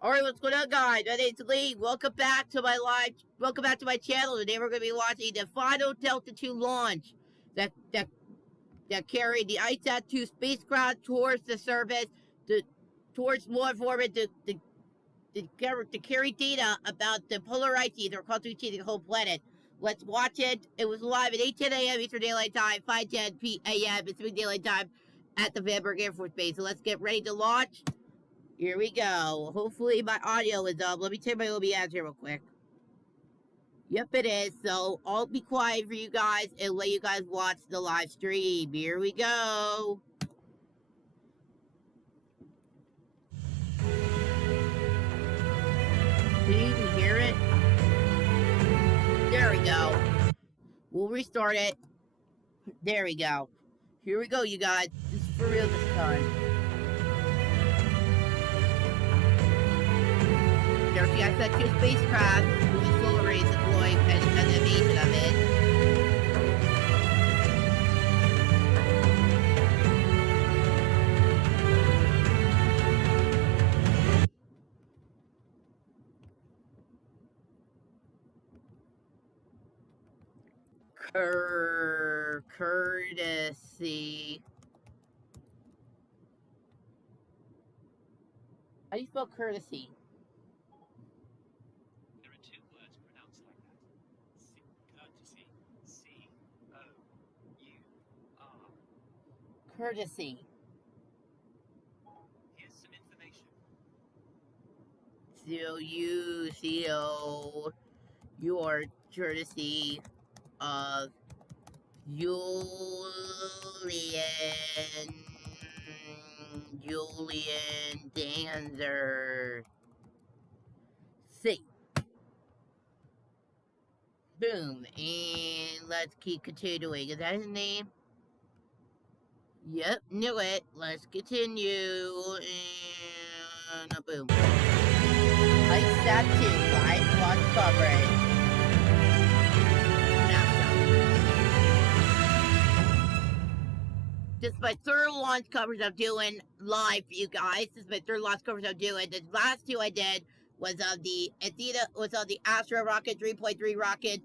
All right, what's going on, guys? My name's Lee. Welcome back to my channel. Today we're going to be watching the final Delta II launch that carried the ISAT-2 spacecraft towards the surface, towards more orbit to carry data about the polar ice sheet or constituting the whole planet. Let's watch it. It was live at 8:10 a.m. Eastern Daylight Time, 5:10 a.m. Pacific Daylight Time at the Vandenberg Air Force Base. So let's get ready to launch. Here we go. Hopefully my audio is up. Let me take my OBS here real quick. Yep, it is. So I'll be quiet for you guys and let you guys watch the live stream. Here we go. Can you even hear it? There we go. We'll restart it. There we go. Here we go, you guys. This is for real this time. There's the ISAT-2 spacecraft with solar rays deploying and animation of it. Courtesy. How do you spell courtesy? There are two words pronounced like that. Courtesy. C-O-U-R. Courtesy. Here's some information. Your courtesy of Julian Danzer. C. Boom. And let's keep continuing. Is that his name? Yep, knew it. Let's continue. And boom. ISAT-2 live launch coverage. This is my third launch coverage I'm doing live for you guys. This is my third launch coverage I'm doing. The last two I did was on the Astra rocket, 3.3 rocket,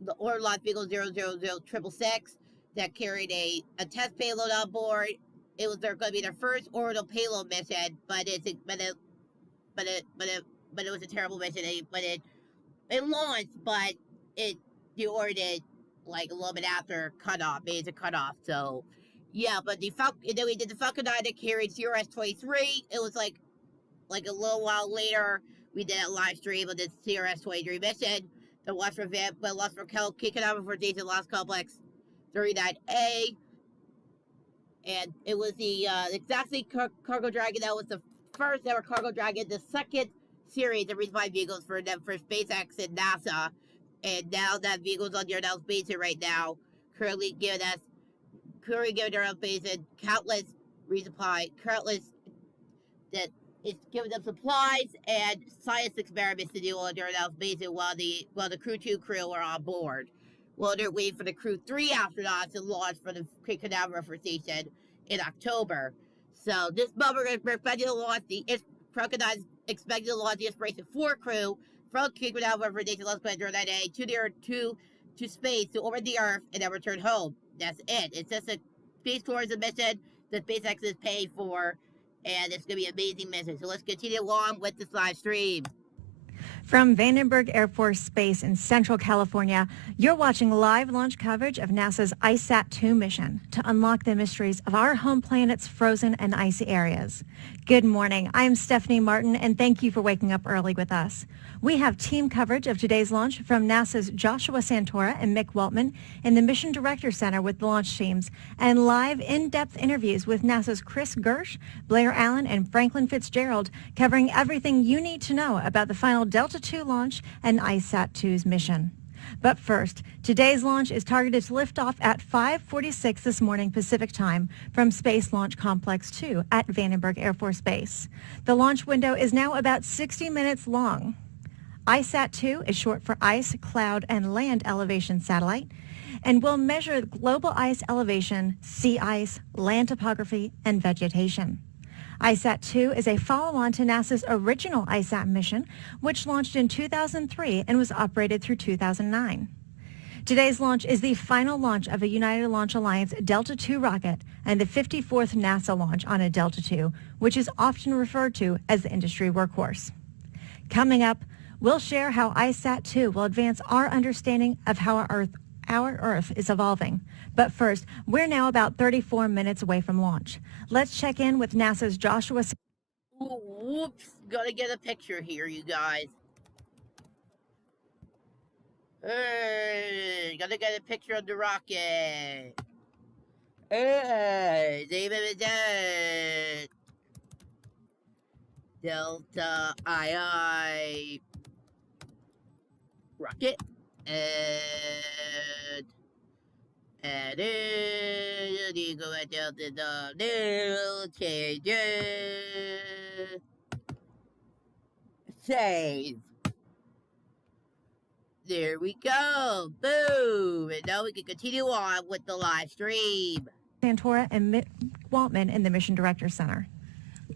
the Orbital Launch Vehicle 000666 that carried a test payload on board. It was going to be their first orbital payload mission, but it was a terrible mission. It launched, but it deorbited like a little bit after cutoff. Made it to cutoff, so. Yeah, but then we did the Falcon 9 that carried CRS-23. It was like a little while later, we did a live stream of this CRS-23 mission. The Luster kicking out before Jason Lost Complex 39A. And it was the exactly Cargo Dragon. That was the first ever Cargo Dragon. The second series of resupply vehicles for SpaceX and NASA. And now that vehicle's on your announced base right now, currently giving their own base and countless that it's giving them supplies and science experiments to do on their announced base while the Crew 2 crew are on board. Well, they're waiting for the Crew 3 astronauts to launch from the Cape Canaveral station in October. So this month we're expecting to launch the Inspiration 4 crew from Cape Canaveral station Los Angeles to space to orbit the Earth and then return home. That's it. It's just a space tourism mission that SpaceX is paying for, and it's going to be an amazing mission. So let's continue along with this live stream. From Vandenberg Air Force Base in Central California, you're watching live launch coverage of NASA's ISAT-2 mission to unlock the mysteries of our home planet's frozen and icy areas. Good morning. I'm Stephanie Martin, and thank you for waking up early with us. We have team coverage of today's launch from NASA's Joshua Santora and Mick Waltman in the Mission Director Center with the launch teams, and live in-depth interviews with NASA's Chris Gersh, Blair Allen, and Franklin Fitzgerald, covering everything you need to know about the final Delta II launch and ISAT-2's mission. But first, today's launch is targeted to lift off at 5:46 this morning Pacific Time from Space Launch Complex 2 at Vandenberg Air Force Base. The launch window is now about 60 minutes long. ISAT-2 is short for Ice, Cloud, and Land Elevation Satellite, and will measure global ice elevation, sea ice, land topography, and vegetation. ISAT-2 is a follow-on to NASA's original ISAT mission, which launched in 2003 and was operated through 2009. Today's launch is the final launch of a United Launch Alliance Delta II rocket and the 54th NASA launch on a Delta II, which is often referred to as the industry workhorse. Coming up, we'll share how ISAT-2 will advance our understanding of how our Earth is evolving. But first, we're now about 34 minutes away from launch. Let's check in with NASA's Joshua. Ooh, whoops, gotta get a picture here, you guys. Hey, gotta get a picture of the rocket. Hey, David dead. Delta II rocket and you go at Delta the changes. Save. There we go. Boom. And now we can continue on with the live stream. Santora and Mick Waltman in the Mission Director Center.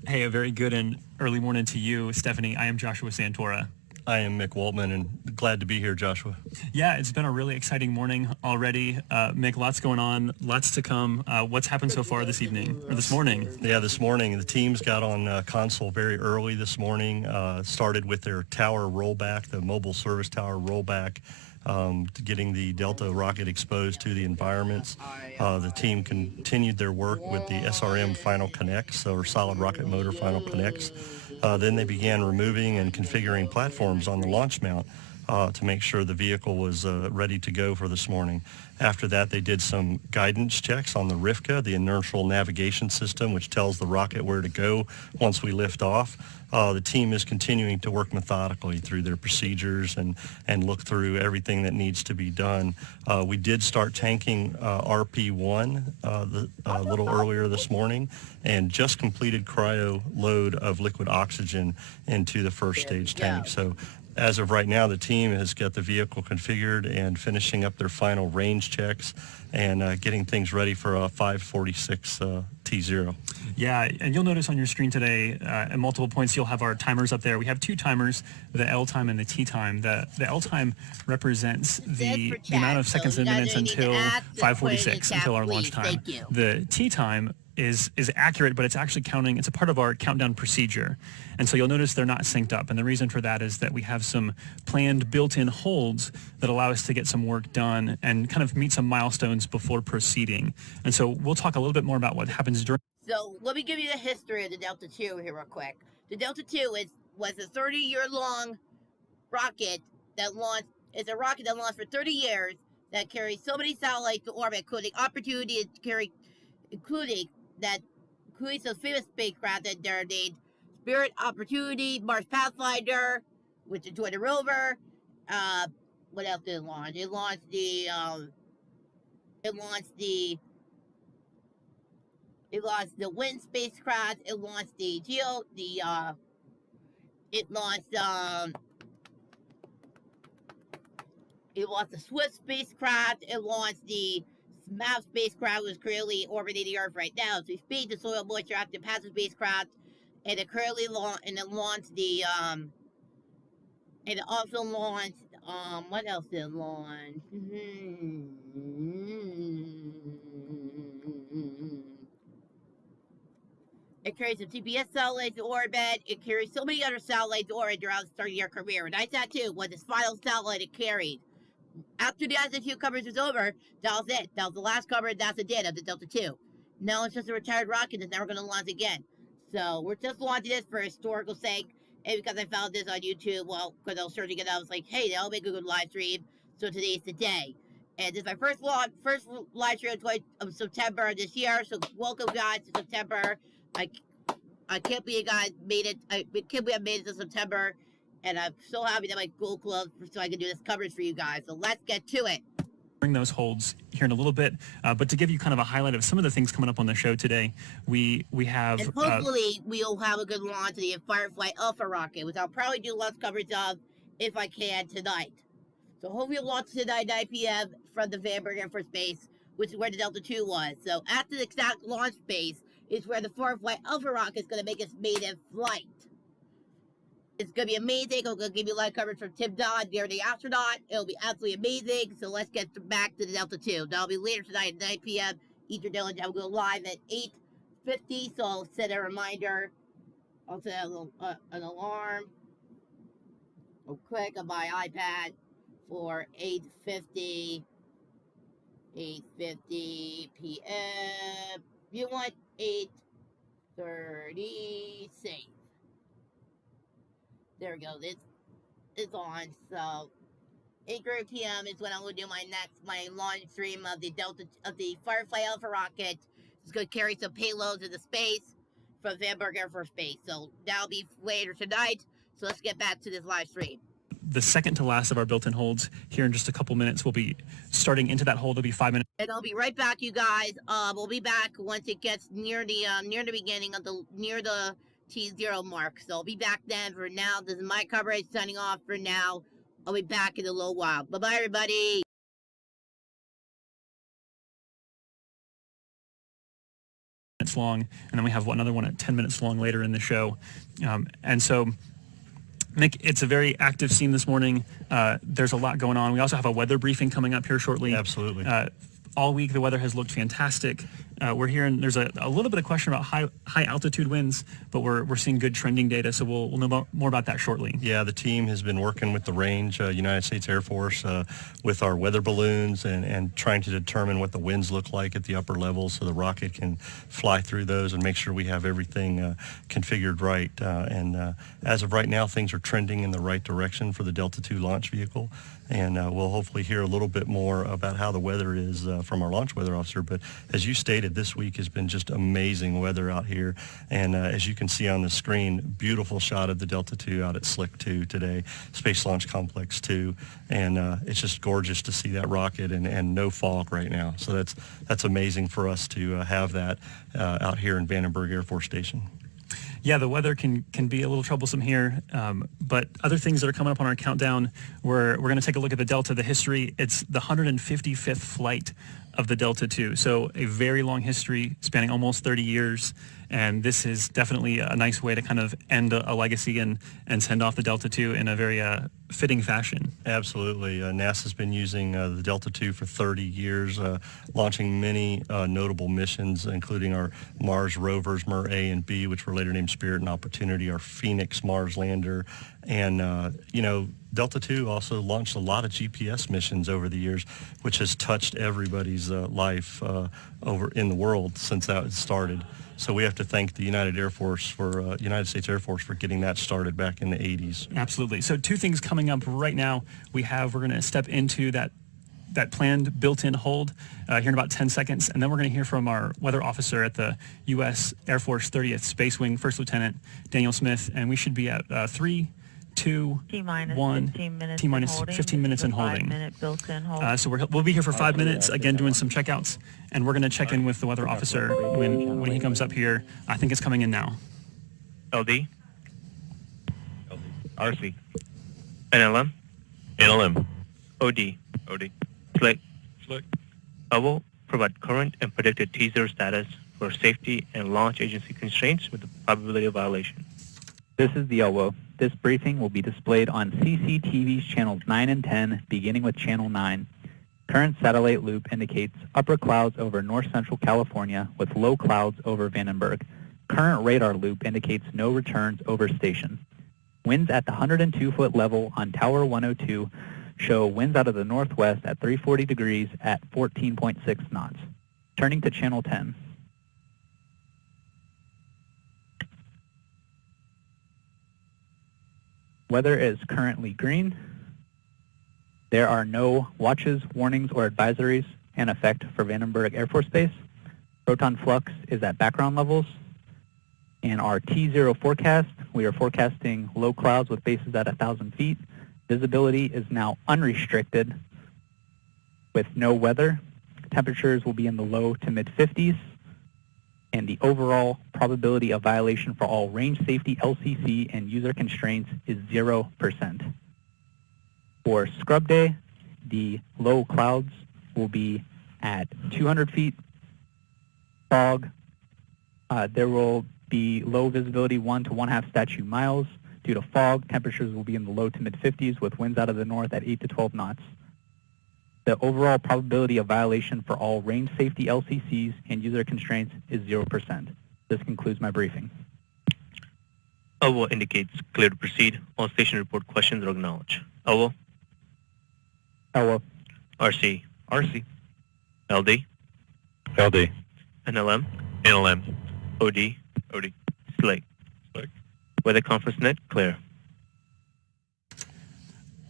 Hey, a very good and early morning to you, Stephanie. I am Joshua Santora. I am Mick Waltman, and glad to be here, Joshua. Yeah, it's been a really exciting morning already. Mick, lots going on, lots to come. What's happened so far this evening, or this morning? Yeah, this morning, the teams got on console very early this morning, started with their tower rollback, the mobile service tower rollback, to getting the Delta rocket exposed to the environments. The team continued their work with the SRM final connects, or solid rocket motor final connects. Then they began removing and configuring platforms on the launch mount to make sure the vehicle was ready to go for this morning. After that, they did some guidance checks on the RIFCA, the inertial navigation system, which tells the rocket where to go once we lift off. The team is continuing to work methodically through their procedures and look through everything that needs to be done. We did start tanking RP1 a little earlier this morning and just completed cryo load of liquid oxygen into the first stage tank. So as of right now, the team has got the vehicle configured and finishing up their final range checks and getting things ready for a 546 T0. Yeah, and you'll notice on your screen today, at multiple points, you'll have our timers up there. We have two timers, the L time and the T time. The L time represents the amount of seconds and minutes until 546, until our launch time. The T time is accurate, but it's actually counting. It's a part of our countdown procedure. And so you'll notice they're not synced up. And the reason for that is that we have some planned built-in holds that allow us to get some work done and kind of meet some milestones before proceeding. And so we'll talk a little bit more about what happens during. So let me give you the history of the Delta II here real quick. The Delta II was a 30-year-long rocket that launched. It's a rocket that launched for 30 years that carries so many satellites to orbit, including Opportunity to carry, including some famous spacecraft that they're named Spirit, Opportunity, Mars Pathfinder, which is joined the rover. What else did it launch? It launched the Wind spacecraft. It launched the Swift spacecraft. It launched the MAP spacecraft, was currently orbiting the Earth right now. So speed the soil moisture active passive spacecraft, and it currently launched and it also launched what else did it launch? It carries some TPS satellites to orbit. It carries so many other satellites to orbit throughout its 30-year career. And ISAT-2 was its final satellite it carried. After the ISAT-2 coverage was over, that was it. That was the last coverage NASA did of the Delta II. Now it's just a retired rocket that's never going to launch again. So we're just launching this for historical sake. And because I found this on YouTube, well, because I was searching it, I was like, hey, that'll make a good live stream. So today's the day. And this is my first live stream of September of this year. So welcome, guys, to September. I can't believe you guys made it. I can't believe I made it to September. And I'm so happy that my Google Club so I can do this coverage for you guys. So let's get to it. Bring those holds here in a little bit, but to give you kind of a highlight of some of the things coming up on the show today, we have. And hopefully we'll have a good launch of the Firefly Alpha rocket, which I'll probably do lots of coverage of if I can tonight. So hopefully we'll launch tonight 9 p.m. from the Vandenberg Air Force Base, which is where the Delta II was. So at the exact launch base, is where the Firefly Alpha rocket is going to make its maiden flight. It's going to be amazing. I'm going to give you live coverage from Tim Dodd, the astronaut. It'll be absolutely amazing. So let's get back to the Delta II. That'll be later tonight at 9 p.m. Eastern Daylight Time. We'll go live at 8:50. So I'll set a reminder. I'll set an alarm. I'll click on my iPad for 8:50 p.m. You want 8:30 safe. There we go. This is on. So 8:30 p.m. is when I'm going to do my launch stream of the Firefly Alpha rocket. It's going to carry some payloads into space from Vandenberg Air Force Base. So that'll be later tonight. So let's get back to this live stream. The second to last of our built-in holds here in just a couple minutes. We'll be starting into that hold. It'll be 5 minutes. And I'll be right back, you guys. We'll be back once it gets near the beginning of the T0 mark. So I'll be back then. For now, this is my coverage signing off for now. I'll be back in a little while. Bye-bye, everybody. Minutes long, and then we have another one at 10 minutes long later in the show. And so, Nick, it's a very active scene this morning. There's a lot going on. We also have a weather briefing coming up here shortly. Absolutely. All week, the weather has looked fantastic. We're hearing there's a little bit of question about high altitude winds, but we're seeing good trending data, so we'll know more about that shortly. Yeah, the team has been working with the range, United States Air Force, with our weather balloons and trying to determine what the winds look like at the upper levels so the rocket can fly through those and make sure we have everything configured right. And as of right now, things are trending in the right direction for the Delta II launch vehicle. And we'll hopefully hear a little bit more about how the weather is from our launch weather officer. But as you stated, this week has been just amazing weather out here. And as you can see on the screen, beautiful shot of the Delta II out at Slick 2 today, Space Launch Complex 2. And it's just gorgeous to see that rocket and no fog right now. So that's amazing for us to have that out here in Vandenberg Air Force Station. Yeah, the weather can be a little troublesome here, but other things that are coming up on our countdown, we're going to take a look at the Delta, the history. It's the 155th flight of the Delta II, so a very long history spanning almost 30 years, and this is definitely a nice way to kind of end a legacy and send off the Delta II in a very fitting fashion. Absolutely. NASA's been using the Delta II for 30 years, launching many notable missions, including our Mars rovers, MER A and B, which were later named Spirit and Opportunity, our Phoenix Mars lander. And, Delta II also launched a lot of GPS missions over the years, which has touched everybody's life over in the world since that started. So we have to thank the United States Air Force for getting that started back in the 80s. Absolutely. So two things coming up right now. We're going to step into that planned built-in hold here in about 10 seconds, and then we're going to hear from our weather officer at the U.S. Air Force 30th Space Wing, First Lieutenant Daniel Smith, and we should be at 3, 2, 1, T-minus 15 minutes in holding. 5-minute built-in hold. So we'll be here for 5 minutes, again doing some checkouts, and we're going to check in with the weather officer when he comes up here. I think it's coming in now. LD. RC. NLM. NLM. OD. Slick. I will provide current and predicted T0 status for safety and launch agency constraints with the probability of violation. This is the LWO. This briefing will be displayed on CCTV's channels 9 and 10, beginning with channel 9. Current satellite loop indicates upper clouds over north central California with low clouds over Vandenberg. Current radar loop indicates no returns over station. Winds at the 102-foot level on Tower 102 show winds out of the northwest at 340 degrees at 14.6 knots. Turning to channel 10. Weather is currently green. There are no watches, warnings, or advisories in effect for Vandenberg Air Force Base. Proton flux is at background levels. In our T0 forecast, we are forecasting low clouds with bases at 1,000 feet. Visibility is now unrestricted with no weather. Temperatures will be in the low to mid-50s. And the overall probability of violation for all range safety, LCC, and user constraints is 0%. For scrub day, the low clouds will be at 200 feet, fog There will be low visibility 1 to 1/2 statute miles. Due to fog, temperatures will be in the low to mid-50s with winds out of the north at 8 to 12 knots. The overall probability of violation for all range safety LCCs and user constraints is 0%. This concludes my briefing. OVO indicates clear to proceed. All station report questions are acknowledged. OVO, Hello. RC, LD, LD. NLM, OD, Slate. Weather conference net, clear.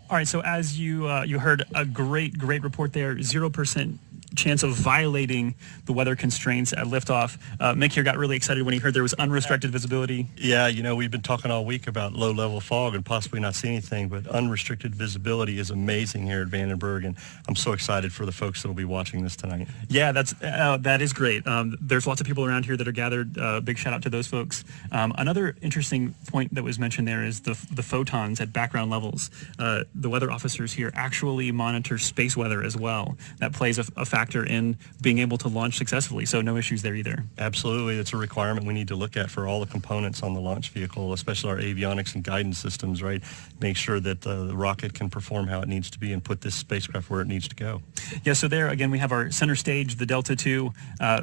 All right, so as you heard, a great report there. 0% chance of violating the weather constraints at liftoff. Mick here got really excited when he heard there was unrestricted visibility. Yeah, we've been talking all week about low-level fog and possibly not seeing anything, but unrestricted visibility is amazing here at Vandenberg, and I'm so excited for the folks that will be watching this tonight. Yeah, that is great. There's lots of people around here that are gathered. Big shout out to those folks. Another interesting point that was mentioned there is the photons at background levels. The weather officers here actually monitor space weather as well. That plays a factor in being able to launch successfully, so no issues there either. Absolutely. It's a requirement we need to look at for all the components on the launch vehicle, especially our avionics and guidance systems, right? Make sure that the rocket can perform how it needs to be and put this spacecraft where it needs to go. Yeah, so there, again, we have our center stage, the Delta II.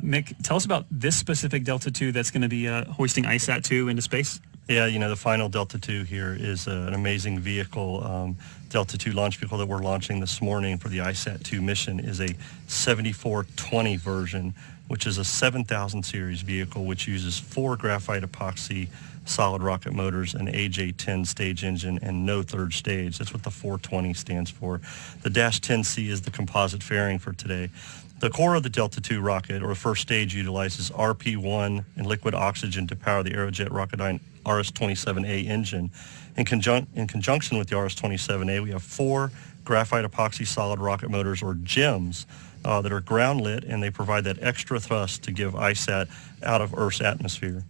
Mick, tell us about this specific Delta II that's going to be hoisting ISAT-2 into space. Yeah, the final Delta II here is an amazing vehicle. Delta II launch vehicle that we're launching this morning for the ISAT-2 mission is a 7420 version, which is a 7000 series vehicle, which uses 4 graphite epoxy solid rocket motors, an AJ-10 stage engine, and no third stage. That's what the 420 stands for. The -10C is the composite fairing for today. The core of the Delta II rocket, or the first stage, utilizes RP-1 and liquid oxygen to power the Aerojet Rocketdyne RS-27A engine. In conjunction with the RS-27A, we have 4 graphite epoxy solid rocket motors, or GEMs, that are ground lit, and they provide that extra thrust to give ISAT out of Earth's atmosphere.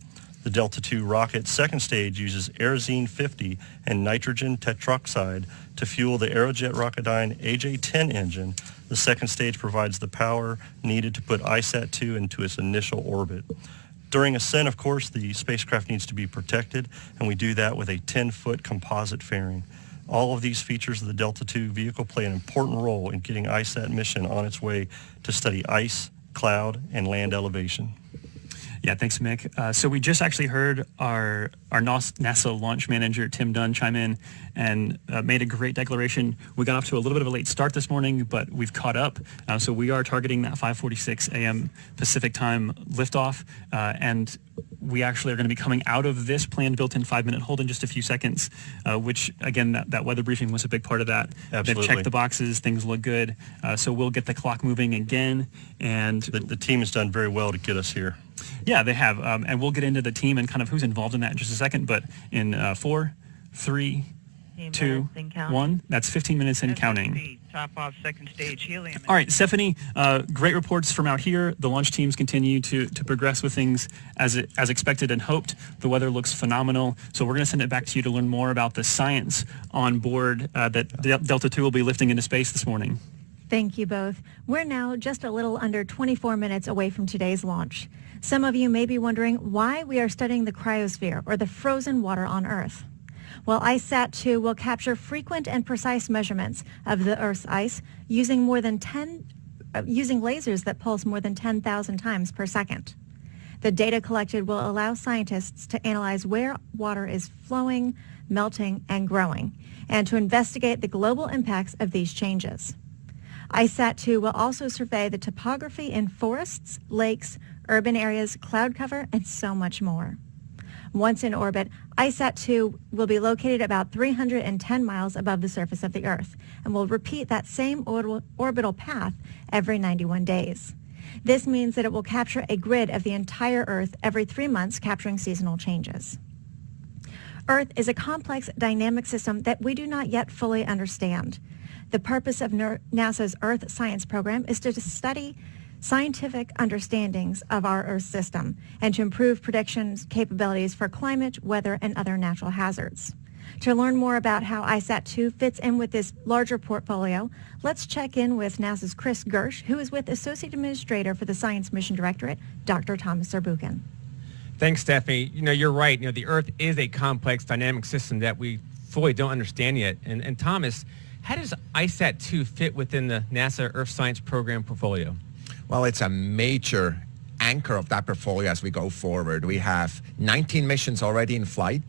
The Delta II rocket's second stage uses Aerozine 50 and nitrogen tetroxide to fuel the Aerojet Rocketdyne AJ-10 engine. The second stage provides the power needed to put ISAT-2 into its initial orbit. During ascent, of course, the spacecraft needs to be protected, and we do that with a 10-foot composite fairing. All of these features of the Delta II vehicle play an important role in getting ISAT mission on its way to study ice, cloud, and land elevation. Yeah, thanks, Mick. So we just actually heard our NASA launch manager, Tim Dunn, chime in and made a great declaration. We got off to a little bit of a late start this morning, but we've caught up. So we are targeting that 5:46 a.m. Pacific time liftoff, and we actually are going to be coming out of this planned built-in 5-minute hold in just a few seconds, which, again, that weather briefing was a big part of that. Absolutely. They've checked the boxes. Things look good. So we'll get the clock moving again. And the team has done very well to get us here. Yeah, they have. And we'll get into the team and kind of who's involved in that in just a second. But in 4, 3, 2, 1, that's 15 minutes in counting. Top off second stage helium. All right, Stephanie, great reports from out here. The launch teams continue to progress with things as expected and hoped. The weather looks phenomenal. So we're going to send it back to you to learn more about the science on board that Delta II will be lifting into space this morning. Thank you both. We're now just a little under 24 minutes away from today's launch. Some of you may be wondering why we are studying the cryosphere, or the frozen water on Earth. Well, ISAT-2 will capture frequent and precise measurements of the Earth's ice using lasers that pulse more than 10,000 times per second. The data collected will allow scientists to analyze where water is flowing, melting, and growing, and to investigate the global impacts of these changes. ISAT-2 will also survey the topography in forests, lakes, urban areas, cloud cover, and so much more. Once in orbit, ISAT-2 will be located about 310 miles above the surface of the Earth and will repeat that same orbital path every 91 days. This means that it will capture a grid of the entire Earth every 3 months, capturing seasonal changes. Earth is a complex, dynamic system that we do not yet fully understand. The purpose of NASA's Earth Science Program is to study scientific understandings of our Earth system and to improve predictions capabilities for climate, weather, and other natural hazards. To learn more about how ISAT-2 fits in with this larger portfolio, let's check in with NASA's Chris Gersh, who is with Associate Administrator for the Science Mission Directorate, Dr. Thomas Zurbuchen. Thanks, Stephanie. You're right. The Earth is a complex, dynamic system that we fully don't understand yet. And Thomas, how does ISAT-2 fit within the NASA Earth Science Program portfolio? Well, it's a major anchor of that portfolio as we go forward. We have 19 missions already in flight,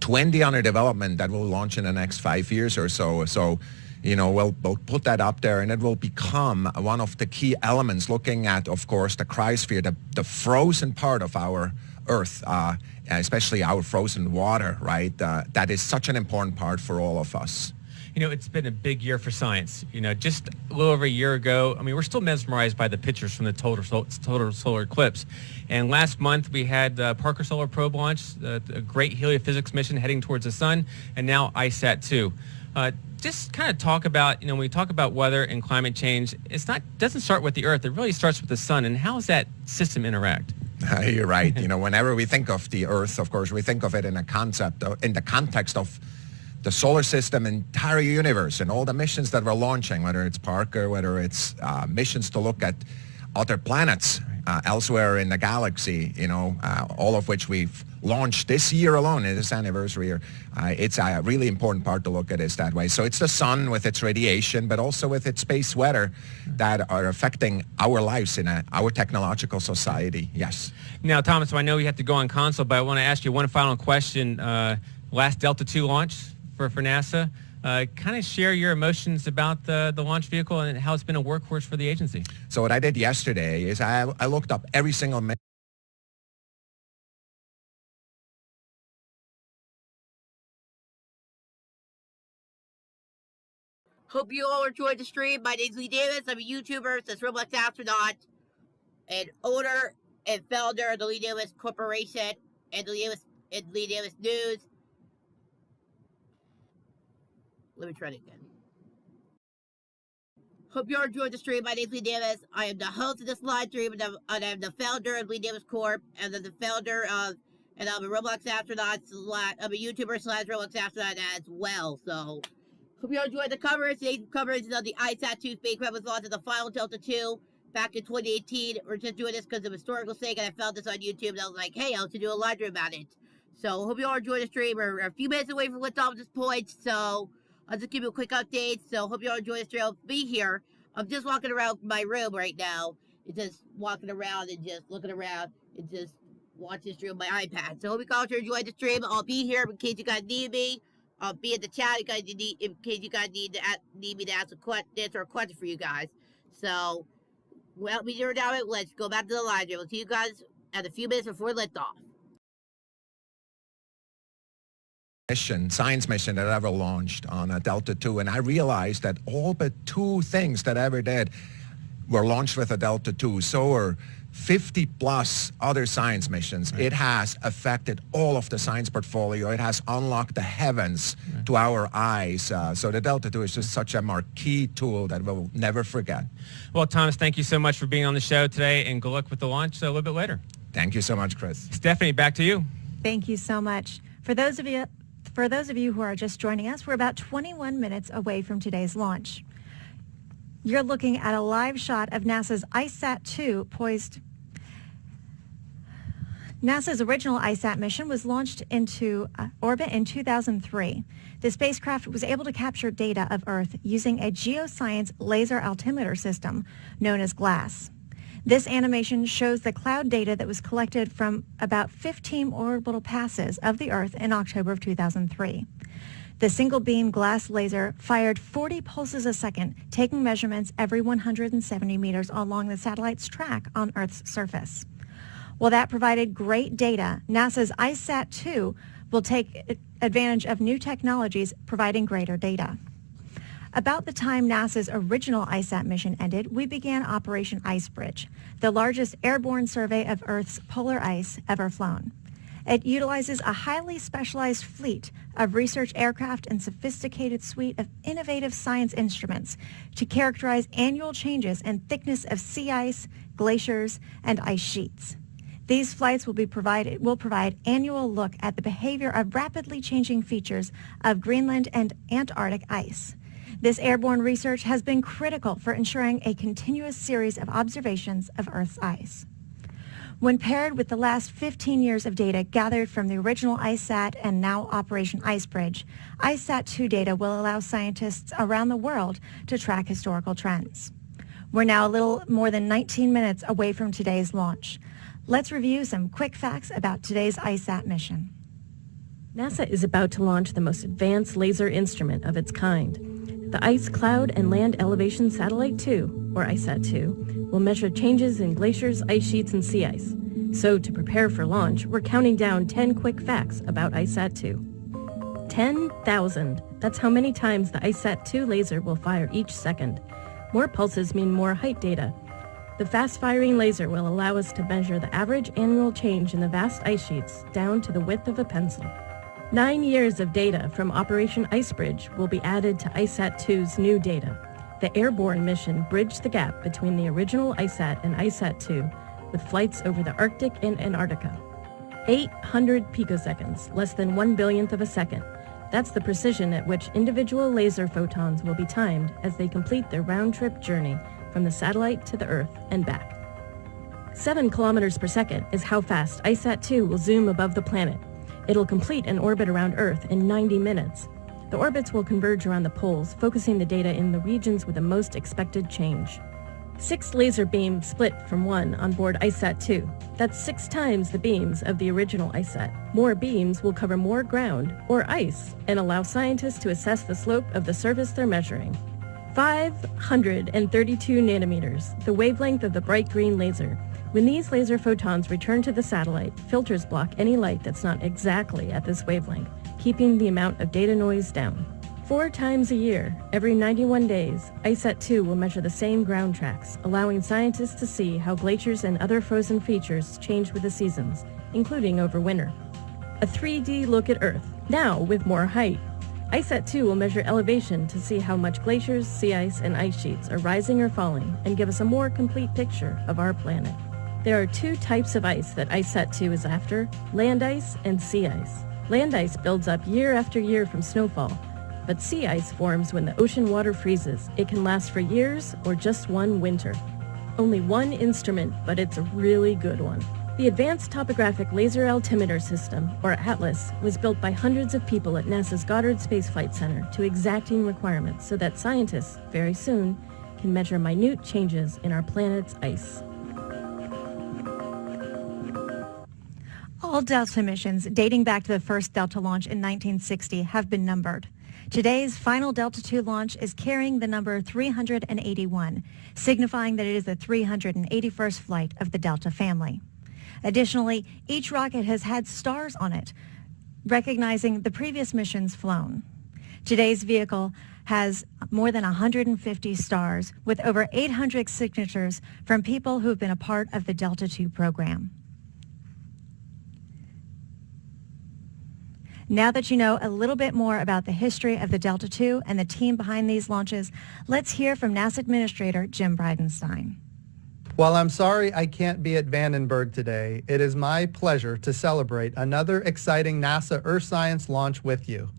20 under development that will launch in the next 5 years or so. So, we'll put that up there, and it will become one of the key elements looking at, of course, the cryosphere, the frozen part of our Earth, especially our frozen water, right? That is such an important part for all of us. It's been a big year for science. Just a little over a year ago, we're still mesmerized by the pictures from the total solar eclipse. And last month, we had the Parker Solar Probe launch, a great heliophysics mission heading towards the sun, and now ISAT-2. Just kind of talk about, when we talk about weather and climate change, doesn't start with the Earth. It really starts with the sun. And how does that system interact? You're right. Whenever we think of the Earth, of course, we think of it in the context of the solar system, entire universe, and all the missions that we're launching, whether it's Parker, whether it's missions to look at other planets elsewhere in the galaxy, all of which we've launched this year alone, in this anniversary year. It's a really important part to look at it that way. So it's the sun with its radiation, but also with its space weather that are affecting our lives in our technological society. Yes. Now, Thomas, I know we have to go on console, but I want to ask you one final question. Last Delta II launch for NASA. Kind of share your emotions about the launch vehicle and how it's been a workhorse for the agency. So what I did yesterday is I looked up every single mission. Hope you all enjoyed the stream. My name's Lee Davis. I'm a YouTuber, that's Roblox Astronaut, and owner and founder of the Lee Davis Corporation and the Lee Davis News. Let me try it again. Hope you all enjoyed the stream. My name's Lee Davis. I am the host of this live stream, and I'm the founder of Lee Davis Corp, and I'm the founder of, and I'm a Roblox Astronaut, I'm a YouTuber / Roblox Astronaut as well, so hope you all enjoyed the coverage. Today's coverage is on the ISAT-2 spacecraft was launched as the final Delta II back in 2018. We're just doing this because of historical sake, and I found this on YouTube, and I was like, hey, I'll have to do a live stream about it. So hope you all enjoyed the stream. We're a few minutes away from liftoff at this point, so I'll just give you a quick update. So hope you all enjoy the stream. I'll be here. I'm just walking around my room right now. It's just walking around and just looking around and just watching the stream on my iPad. So hope you all enjoyed the stream. I'll be here in case you guys need me. I'll be in the chat in case you guys need me to answer a question for you guys. So, well, we zero down it. Let's go back to the live stream. We'll see you guys at a few minutes before liftoff. Science mission that ever launched on a Delta II, and I realized that all but 2 things that I ever did were launched with a Delta II. So were 50 plus other science missions. Right. It has affected all of the science portfolio. It has unlocked the heavens to our eyes. So the Delta II is just such a marquee tool that we'll never forget. Well, Thomas, thank you so much for being on the show today, and good luck with the launch a little bit later. Thank you so much, Chris. Stephanie, back to you. Thank you so much. For those of you who are just joining us, we're about 21 minutes away from today's launch. You're looking at a live shot of NASA's ISAT-2 poised. NASA's original ISAT mission was launched into orbit in 2003. The spacecraft was able to capture data of Earth using a geoscience laser altimeter system known as GLASS. This animation shows the cloud data that was collected from about 15 orbital passes of the Earth in October of 2003. The single-beam GLASS laser fired 40 pulses a second, taking measurements every 170 meters along the satellite's track on Earth's surface. While that provided great data, NASA's ISAT-2 will take advantage of new technologies providing greater data. About the time NASA's original ISAT mission ended, we began Operation Icebridge, the largest airborne survey of Earth's polar ice ever flown. It utilizes a highly specialized fleet of research aircraft and sophisticated suite of innovative science instruments to characterize annual changes in thickness of sea ice, glaciers, and ice sheets. These flights will provide annual look at the behavior of rapidly changing features of Greenland and Antarctic ice. This airborne research has been critical for ensuring a continuous series of observations of Earth's ice. When paired with the last 15 years of data gathered from the original ICESat and now Operation Icebridge, ICESat-2 data will allow scientists around the world to track historical trends. We're now a little more than 19 minutes away from today's launch. Let's review some quick facts about today's ICESat mission. NASA is about to launch the most advanced laser instrument of its kind. The Ice, Cloud, and Land Elevation Satellite 2, or ICESat-2, will measure changes in glaciers, ice sheets, and sea ice. So to prepare for launch, we're counting down 10 quick facts about ICESat-2. 10,000. That's how many times the ICESat-2 laser will fire each second. More pulses mean more height data. The fast-firing laser will allow us to measure the average annual change in the vast ice sheets down to the width of a pencil. 9 years of data from Operation Icebridge will be added to ICESat-2's new data. The airborne mission bridged the gap between the original ICESat and ICESat-2 with flights over the Arctic and Antarctica. 800 picoseconds, less than 1/billionth of a second. That's the precision at which individual laser photons will be timed as they complete their round-trip journey from the satellite to the Earth and back. 7 kilometers per second is how fast ICESat-2 will zoom above the planet. It'll complete an orbit around Earth in 90 minutes. The orbits will converge around the poles, focusing the data in the regions with the most expected change. 6 laser beams split from 1 on board ICESat-2. That's 6 times the beams of the original ICESat. More beams will cover more ground, or ice, and allow scientists to assess the slope of the surface they're measuring. 532 nanometers, the wavelength of the bright green laser. When these laser photons return to the satellite, filters block any light that's not exactly at this wavelength, keeping the amount of data noise down. 4 times a year, every 91 days, ICESat-2 will measure the same ground tracks, allowing scientists to see how glaciers and other frozen features change with the seasons, including over winter. A 3D look at Earth, now with more height. ICESat-2 will measure elevation to see how much glaciers, sea ice, and ice sheets are rising or falling and give us a more complete picture of our planet. There are 2 types of ice that ICESat-2 is after, land ice and sea ice. Land ice builds up year after year from snowfall, but sea ice forms when the ocean water freezes. It can last for years or just one winter. Only one instrument, but it's a really good one. The Advanced Topographic Laser Altimeter System, or ATLAS, was built by hundreds of people at NASA's Goddard Space Flight Center to exacting requirements so that scientists, very soon, can measure minute changes in our planet's ice. All Delta missions dating back to the first Delta launch in 1960 have been numbered. Today's final Delta II launch is carrying the number 381, signifying that it is the 381st flight of the Delta family. Additionally, each rocket has had stars on it, recognizing the previous missions flown. Today's vehicle has more than 150 stars, with over 800 signatures from people who have been a part of the Delta II program. Now that you know a little bit more about the history of the Delta II and the team behind these launches, let's hear from NASA Administrator Jim Bridenstine. While I'm sorry I can't be at Vandenberg today, it is my pleasure to celebrate another exciting NASA Earth Science launch with you.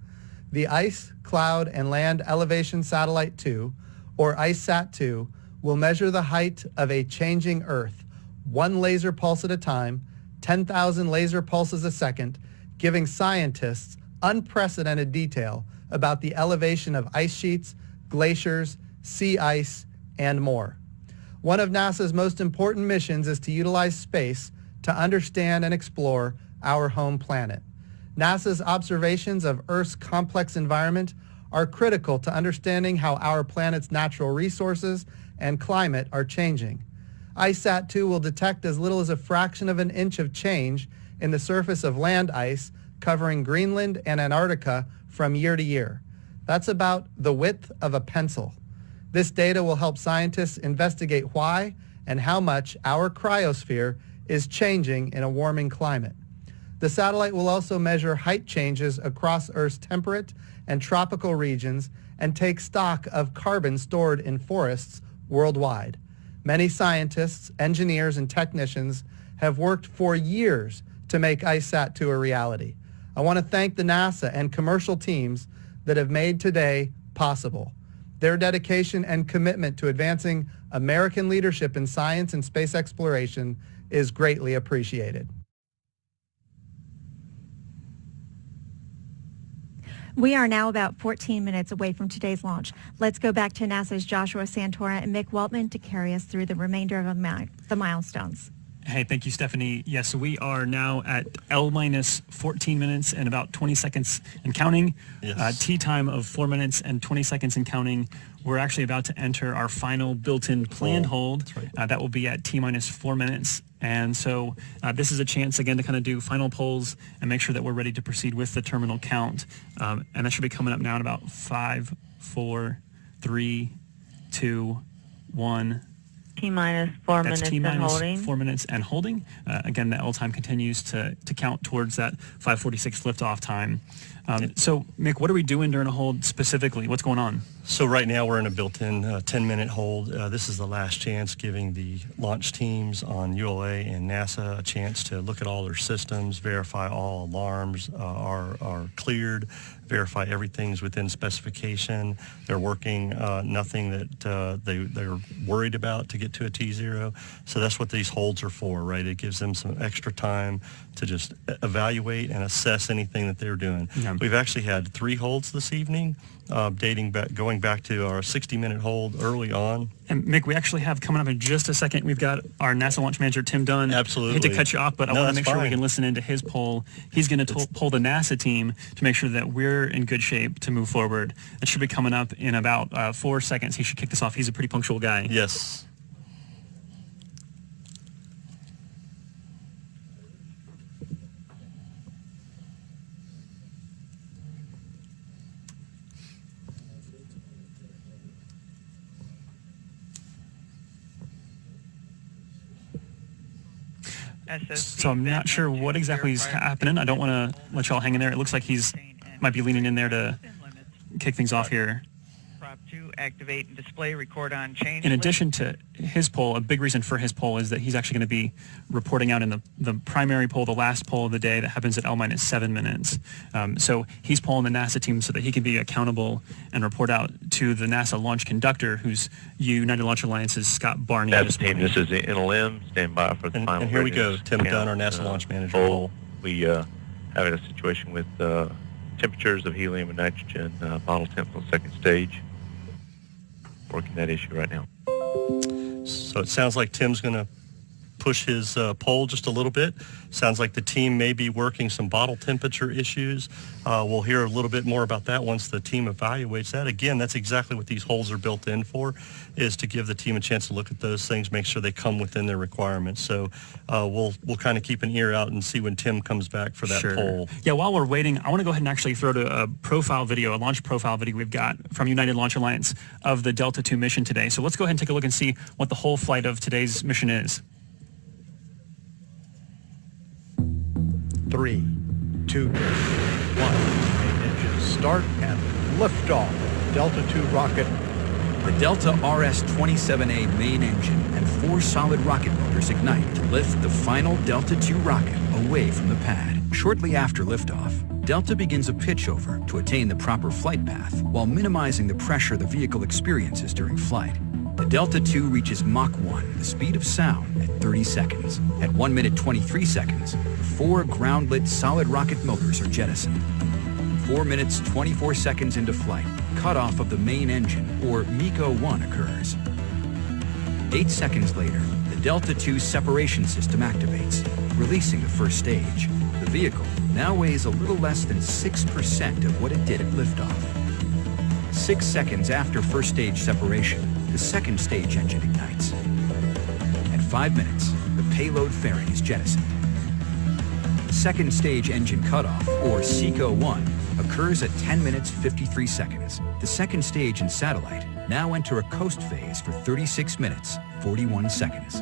The Ice, Cloud, and Land Elevation Satellite 2, or ICESat-2, will measure the height of a changing Earth, 1 laser pulse at a time, 10,000 laser pulses a second, giving scientists unprecedented detail about the elevation of ice sheets, glaciers, sea ice, and more. One of NASA's most important missions is to utilize space to understand and explore our home planet. NASA's observations of Earth's complex environment are critical to understanding how our planet's natural resources and climate are changing. ICESat-2 will detect as little as a fraction of an inch of change in the surface of land ice covering Greenland and Antarctica from year to year. That's about the width of a pencil. This data will help scientists investigate why and how much our cryosphere is changing in a warming climate. The satellite will also measure height changes across Earth's temperate and tropical regions and take stock of carbon stored in forests worldwide. Many scientists, engineers, and technicians have worked for years to make ICESat-2 a reality. I want to thank the NASA and commercial teams that have made today possible. Their dedication and commitment to advancing American leadership in science and space exploration is greatly appreciated. We are now about 14 minutes away from today's launch. Let's go back to NASA's Joshua Santora and Mick Weltman to carry us through the remainder of the milestones. Hey, thank you, Stephanie. Yes, we are now at L-minus 14 minutes and about 20 seconds and counting. Yes. T time of 4 minutes and 20 seconds and counting. We're actually about to enter our final built-in planned hold. That's right. That will be at T-minus 4 minutes. And so this is a chance, again, to kind of do final polls and make sure that we're ready to proceed with the terminal count. And that should be coming up now in about 5, 4, 3, 2, 1. T-minus 4 That's minutes T-minus and holding. 4 minutes and holding. Again, the L time continues to count towards that 5:46 liftoff time. So, Mick, what are we doing during a hold specifically? What's going on? So right now we're in a built-in 10-minute hold. This is the last chance, giving the launch teams on ULA and NASA a chance to look at all their systems, verify all alarms are cleared, verify everything's within specification. They're working nothing that they're worried about to get to a T0. So that's what these holds are for, right? It gives them some extra time to just evaluate and assess anything that they're doing. Yeah. We've actually had 3 holds this evening, going back to our 60-minute hold early on. And Mick, we actually have coming up in just a second, we've got our NASA launch manager, Tim Dunn. Absolutely. I hate to cut you off, but I No, want to that's make sure we fine. can listen into his poll. He's going to poll the NASA team to make sure that we're in good shape to move forward. That should be coming up in about 4 seconds. He should kick this off. He's a pretty punctual guy. Yes. So I'm not sure what exactly is happening. I don't want to let y'all hang in there. It looks like he's might be leaning in there to kick things off here. Prop 2, activate and display, record on change. In addition to his poll, a big reason for his poll is that he's actually going to be reporting out in the primary poll, the last poll of the day that happens at L-minus 7 minutes. So he's polling the NASA team so that he can be accountable and report out to the NASA launch conductor, who's United Launch Alliance's Scott Barney. That's team. This is NLM. Stand by for the final. And here we go. readiness Tim count. Dunn, our NASA launch manager. Poll. We have a situation with temperatures of helium and nitrogen, bottle temp on second stage. Working that issue right now. So it sounds like Tim's going to push his poll just a little bit. Sounds like the team may be working some bottle temperature issues. We'll hear a little bit more about that once the team evaluates that. Again, that's exactly what these holds are built in for, is to give the team a chance to look at those things, make sure they come within their requirements. So we'll kind of keep an ear out and see when Tim comes back for that poll. Yeah, while we're waiting, I want to go ahead and actually throw to a profile video, a launch profile video we've got from United Launch Alliance of the Delta II mission today. So let's go ahead and take a look and see what the whole flight of today's mission is. 3, 2, 1. Main engine start and liftoff. Delta II rocket. The Delta RS-27A main engine and 4 solid rocket motors ignite to lift the final Delta II rocket away from the pad. Shortly after liftoff, Delta begins a pitch over to attain the proper flight path while minimizing the pressure the vehicle experiences during flight. The Delta II reaches Mach 1, the speed of sound, at 30 seconds. At 1 minute 23 seconds, the 4 ground-lit solid rocket motors are jettisoned. 4 minutes 24 seconds into flight, cutoff of the main engine, or MECO-1, occurs. 8 seconds later, the Delta II separation system activates, releasing the first stage. The vehicle now weighs a little less than 6% of what it did at liftoff. 6 seconds after first stage separation, the second stage engine ignites. At 5 minutes, the payload fairing is jettisoned. Second stage engine cutoff, or SECO-1, occurs at 10 minutes 53 seconds. The second stage and satellite now enter a coast phase for 36 minutes 41 seconds.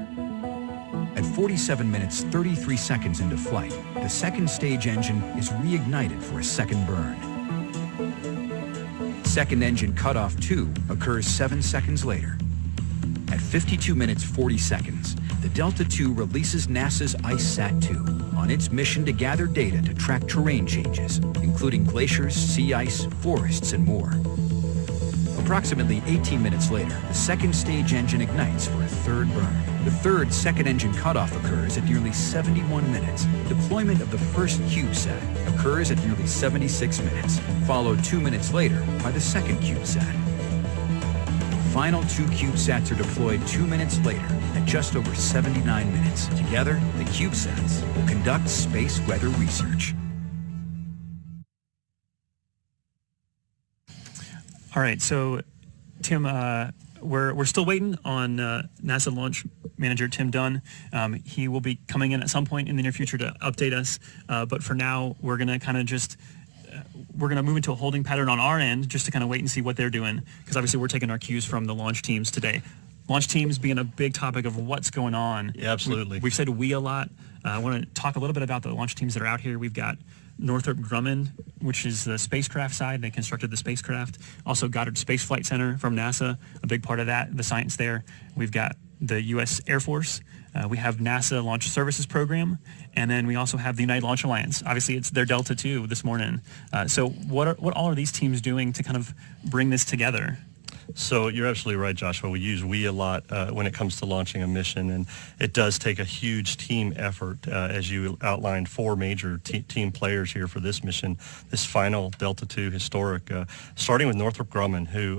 At 47 minutes 33 seconds into flight, the second stage engine is reignited for a second burn. Second engine cutoff 2 occurs 7 seconds later. At 52 minutes 40 seconds, the Delta II releases NASA's ICESat-2 on its mission to gather data to track terrain changes, including glaciers, sea ice, forests, and more. Approximately 18 minutes later, the second stage engine ignites for a third burn. The third second engine cutoff occurs at nearly 71 minutes. Deployment of the first CubeSat occurs at nearly 76 minutes, followed 2 minutes later by the second CubeSat. The final 2 CubeSats are deployed 2 minutes later at just over 79 minutes. Together, the CubeSats will conduct space weather research. All right, so Tim, we're still waiting on NASA launch manager Tim Dunn. He will be coming in at some point in the near future to update us. But for now, we're going to kind of just we're going to move into a holding pattern on our end just to kind of wait and see what they're doing, because obviously we're taking our cues from the launch teams today. Launch teams being a big topic of what's going on. Yeah, absolutely. We've said we a lot. I want to talk a little bit about the launch teams that are out here. We've got Northrop Grumman, which is the spacecraft side. They constructed the spacecraft. Also Goddard Space Flight Center from NASA, a big part of that, the science there. We've got the U.S. Air Force. We have NASA Launch Services Program. And then we also have the United Launch Alliance. Obviously, it's their Delta II this morning. So what all are these teams doing to kind of bring this together? So you're absolutely right, Joshua. We use we a lot when it comes to launching a mission, and it does take a huge team effort. As you outlined, 4 major team players here for this mission, this final Delta II historic, starting with Northrop Grumman, who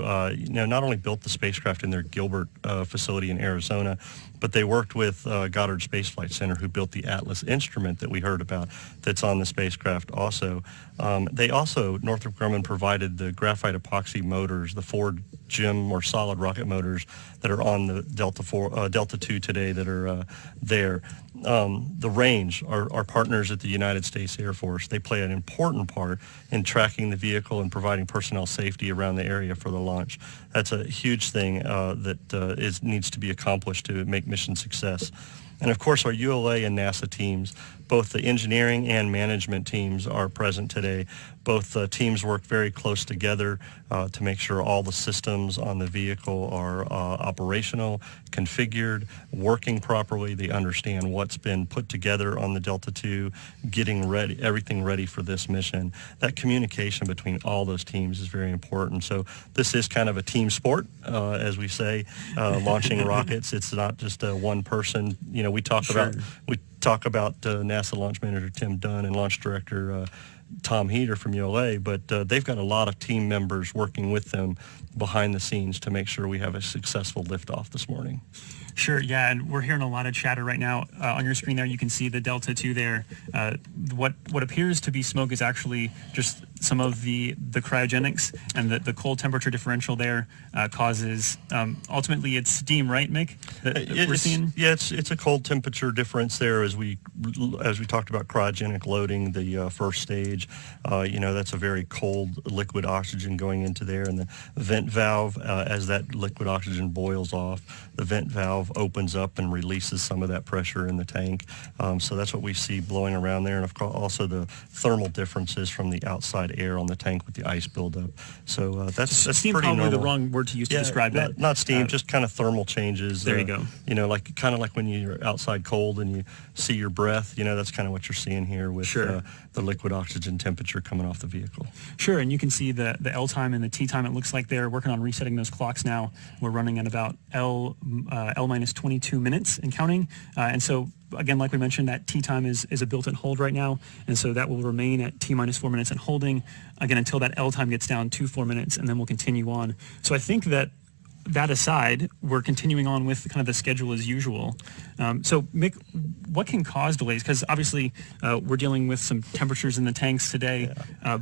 not only built the spacecraft in their Gilbert facility in Arizona, but they worked with Goddard Space Flight Center, who built the Atlas instrument that we heard about that's on the spacecraft also. Northrop Grumman provided the graphite epoxy motors, the 4 GEM or solid rocket motors that are on the Delta II today that are there. The range, our partners at the United States Air Force, they play an important part in tracking the vehicle and providing personnel safety around the area for the launch. That's a huge thing that needs to be accomplished to make mission success. And of course, our ULA and NASA teams, both the engineering and management teams are present today. Both teams work very close together to make sure all the systems on the vehicle are operational, configured, working properly. They understand what's been put together on the Delta II, getting ready, everything ready for this mission. That communication between all those teams is very important. So this is kind of a team sport, as we say, launching rockets. It's not just one person. We talk about NASA launch manager Tim Dunn and launch director Tom Heater from ULA, but they've got a lot of team members working with them behind the scenes to make sure we have a successful liftoff this morning. Sure, yeah, and we're hearing a lot of chatter right now. On your screen there, you can see the Delta II there. What appears to be smoke is actually just some of the cryogenics, and the cold temperature differential there causes, ultimately it's steam, right, Mick, that we're seeing? Yeah, it's a cold temperature difference there as we talked about cryogenic loading, the first stage. That's a very cold liquid oxygen going into there, and the vent valve, as that liquid oxygen boils off, the vent valve opens up and releases some of that pressure in the tank. So that's what we see blowing around there, and of course also the thermal differences from the outside air on the tank with the ice buildup. So that's steam, pretty probably normal. the wrong word to use to describe that. Not steam, just kind of thermal changes. There you go. Kind of like when you're outside cold and you see your breath. That's kind of what you're seeing here with the liquid oxygen temperature coming off the vehicle. Sure, and you can see the L time and the T time. It looks like they're working on resetting those clocks now. We're running at about L minus 22 minutes and counting. And so, again, like we mentioned, that T time is a built-in hold right now. And so that will remain at T minus 4 minutes and holding, again, until that L time gets down to 4 minutes, and then we'll continue on. So I think that aside, we're continuing on with kind of the schedule as usual. So, Mick, what can cause delays? Because obviously we're dealing with some temperatures in the tanks today,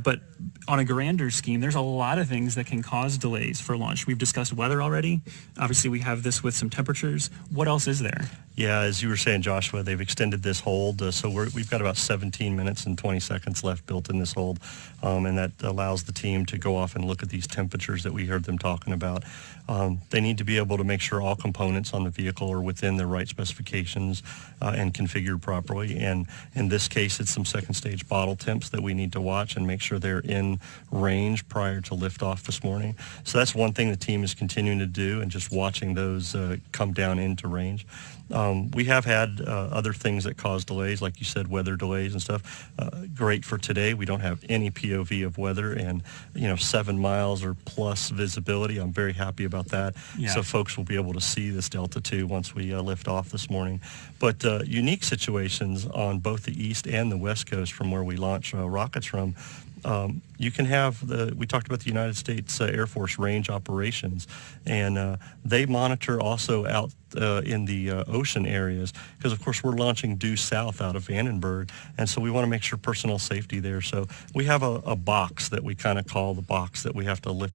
but on a grander scheme, there's a lot of things that can cause delays for launch. We've discussed weather already. Obviously, we have this with some temperatures. What else is there? Yeah, as you were saying, Joshua, they've extended this hold, so we've got about 17 minutes and 20 seconds left built in this hold, and that allows the team to go off and look at these temperatures that we heard them talking about. They need to be able to make sure all components on the vehicle are within the right specifications and configured properly, and in this case, it's some second stage bottle temps that we need to watch and make sure they're in range prior to liftoff this morning. So that's one thing the team is continuing to do, and just watching those come down into range. We have had other things that cause delays, like you said, weather delays and stuff. Great for today. We don't have any POV of weather and, 7 miles or plus visibility. I'm very happy about that. Yeah. So folks will be able to see this Delta II once we lift off this morning. But unique situations on both the east and the west coast from where we launch rockets from. You can have we talked about the United States Air Force range operations, and they monitor also out in the ocean areas, because of course we're launching due south out of Vandenberg, and so we want to make sure personnel safety there. So we have a box that we kind of call the box that we have to lift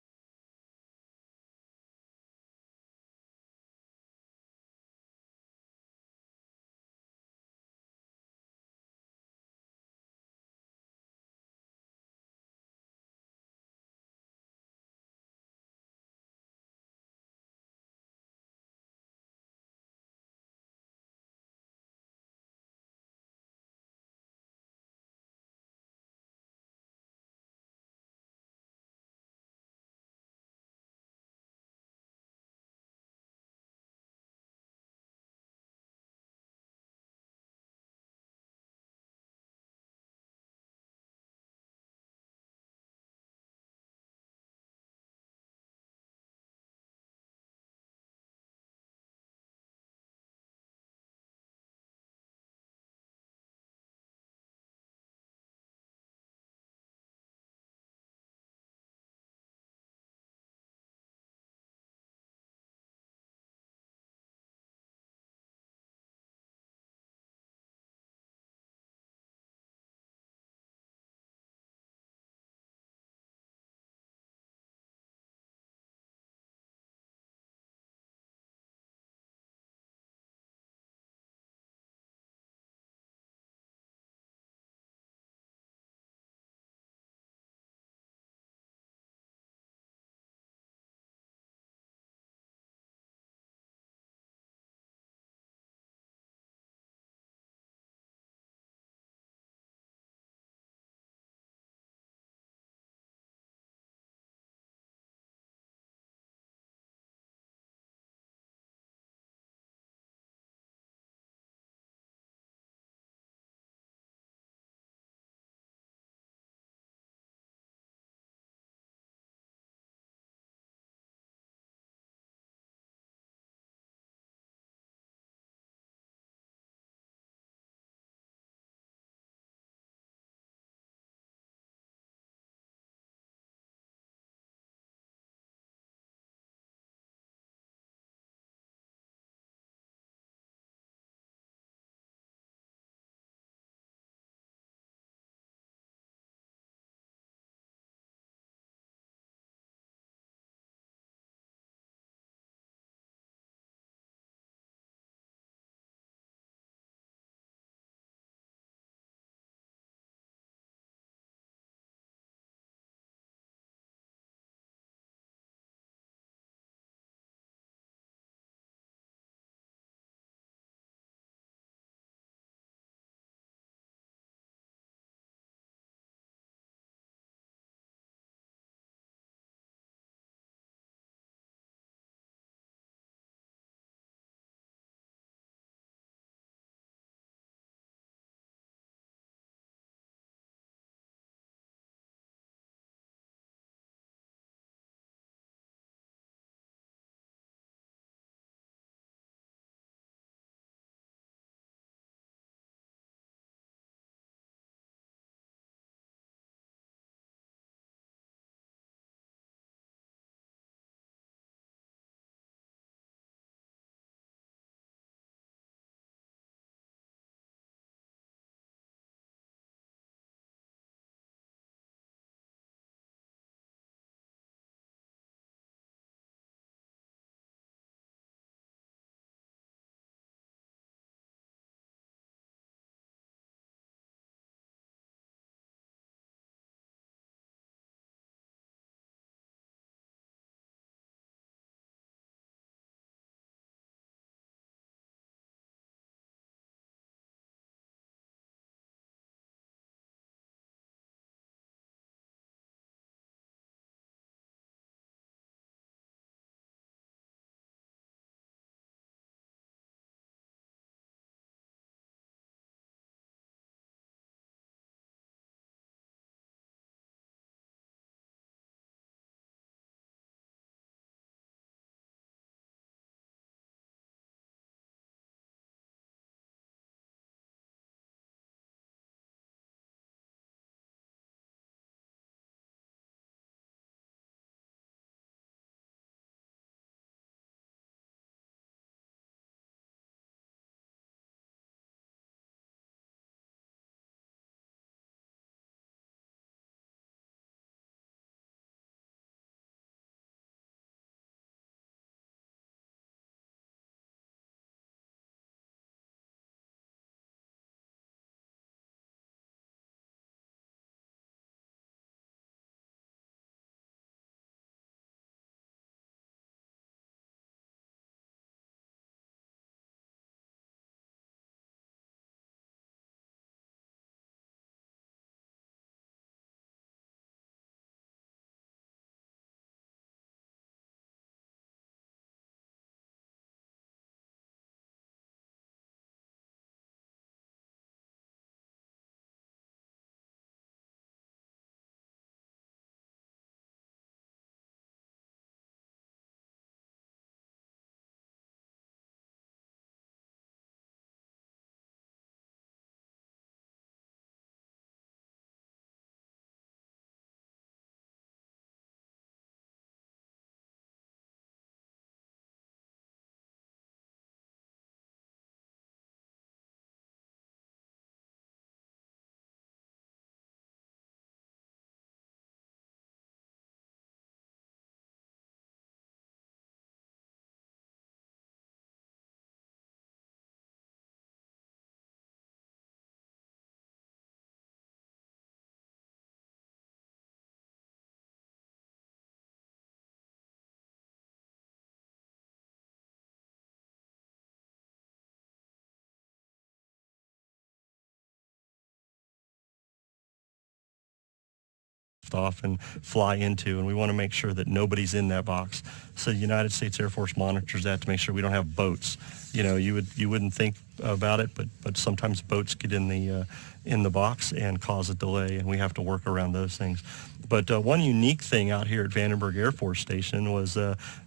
off and fly into, and we want to make sure that nobody's in that box. So the United States Air Force monitors that to make sure we don't have boats. You know, you wouldn't think about it, but sometimes boats get in the box and cause a delay, and we have to work around those things. But one unique thing out here at Vandenberg Air Force Station was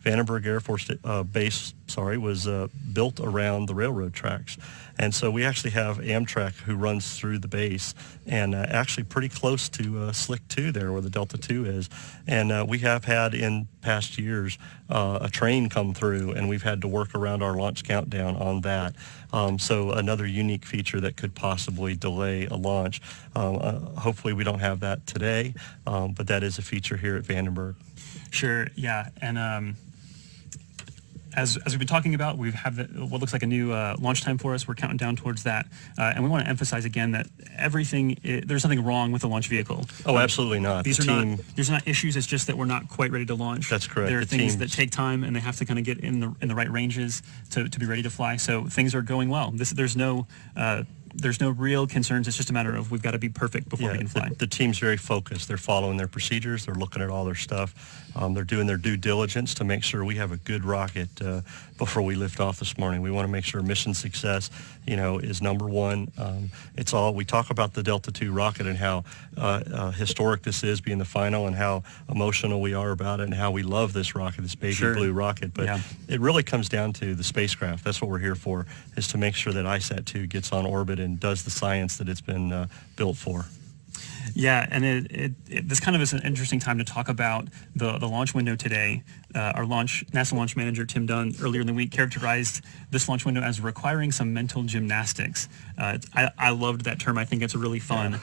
Vandenberg Air Force Base, was built around the railroad tracks. And so we actually have Amtrak who runs through the base and actually pretty close to Slick 2 there where the Delta 2 is. And we have had in past years a train come through, and we've had to work around our launch countdown on that. So another unique feature that could possibly delay a launch. Hopefully we don't have that today, but that is a feature here at Vandenberg. Sure, yeah. And as we've been talking about, we have what looks like a new launch time for us. We're counting down towards that. And we want to emphasize again that there's nothing wrong with the launch vehicle. Oh, absolutely not. These are not issues. It's just that we're not quite ready to launch. That's correct. There are things that take time, and they have to kind of get in the right ranges to be ready to fly. So things are going well. There's no real concerns. It's just a matter of we've got to be perfect before we can fly. The team's very focused. They're following their procedures. They're looking at all their stuff. They're doing their due diligence to make sure we have a good rocket before we lift off this morning. We want to make sure mission success, is number one. We talk about the Delta II rocket and how historic this is being the final and how emotional we are about it and how we love this rocket, this baby blue rocket. But it really comes down to the spacecraft. That's what we're here for, is to make sure that ISAT-2 gets on orbit and does the science that it's been built for. Yeah, and this kind of is an interesting time to talk about the launch window today. Our NASA launch manager, Tim Dunn, earlier in the week characterized this launch window as requiring some mental gymnastics. I loved that term. I think it's really fun.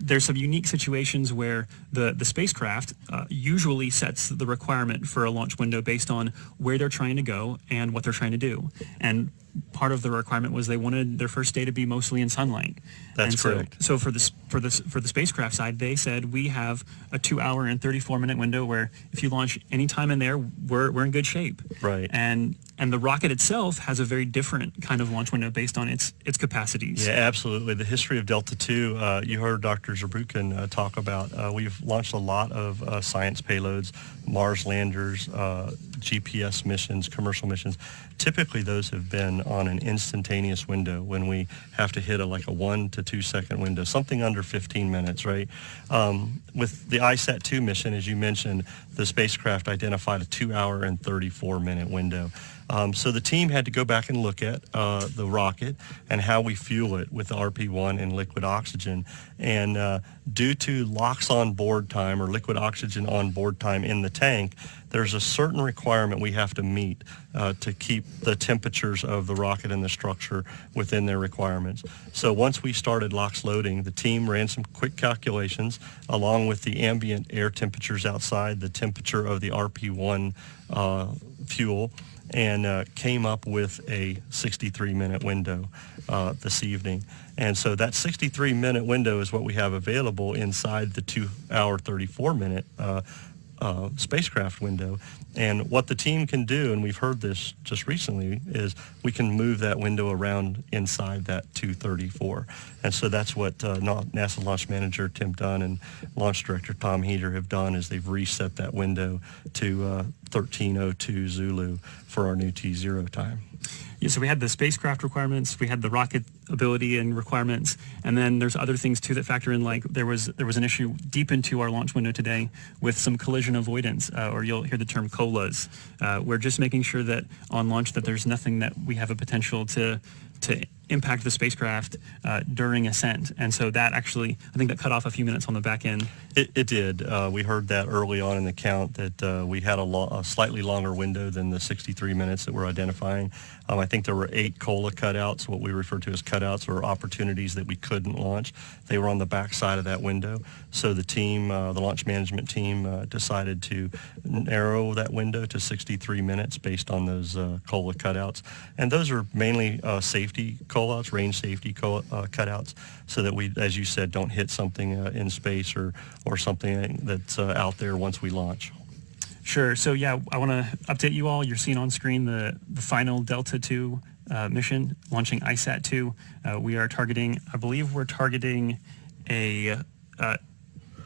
There's some unique situations where the spacecraft usually sets the requirement for a launch window based on where they're trying to go and what they're trying to do. And part of the requirement was they wanted their first day to be mostly in sunlight. That's correct. So for the spacecraft side, they said we have a 2-hour and 34-minute window where if you launch any time in there, we're in good shape. Right. And the rocket itself has a very different kind of launch window based on its capacities. Yeah, absolutely. The history of Delta II, you heard Dr. Zabrukin talk about. We've launched a lot of science payloads, Mars landers, GPS missions, commercial missions. Typically, those have been on an instantaneous window when we have to hit a 1 to 2 second window, something under 15 minutes, right? With the ISAT-2 mission, as you mentioned, the spacecraft identified a 2-hour and 34-minute window. So the team had to go back and look at the rocket and how we fuel it with the RP-1 and liquid oxygen. And due to LOX on board time or liquid oxygen on board time in the tank, there's a certain requirement we have to meet to keep the temperatures of the rocket and the structure within their requirements. So once we started LOX loading, the team ran some quick calculations along with the ambient air temperatures outside, the temperature of the RP-1 fuel, and came up with a 63-minute window this evening. And so that 63-minute window is what we have available inside the 2-hour, 34-minute spacecraft window. And what the team can do, and we've heard this just recently, is we can move that window around inside that 234. And so that's what NASA launch manager Tim Dunn and launch director Tom Heater have done, is they've reset that window to 1302 Zulu for our new T0 time. Yeah, so we had the spacecraft requirements, we had the rocket ability and requirements, and then there's other things too that factor in, like there was an issue deep into our launch window today with some collision avoidance, or you'll hear the term COLAs. We're just making sure that on launch that there's nothing that we have a potential to impact the spacecraft during ascent. And so that actually, I think that cut off a few minutes on the back end. It did. We heard that early on in the count that we had a slightly longer window than the 63 minutes that we're identifying. I think there were 8 COLA cutouts, what we refer to as cutouts, or opportunities that we couldn't launch. They were on the back side of that window. So the team, the launch management team, decided to narrow that window to 63 minutes based on those COLA cutouts. And those are mainly safety call-outs, range safety cutouts, so that we, as you said, don't hit something in space or something that's out there once we launch. Sure. So yeah, I want to update you all. You're seeing on screen the final Delta II mission launching ISAT-2. I believe we're targeting a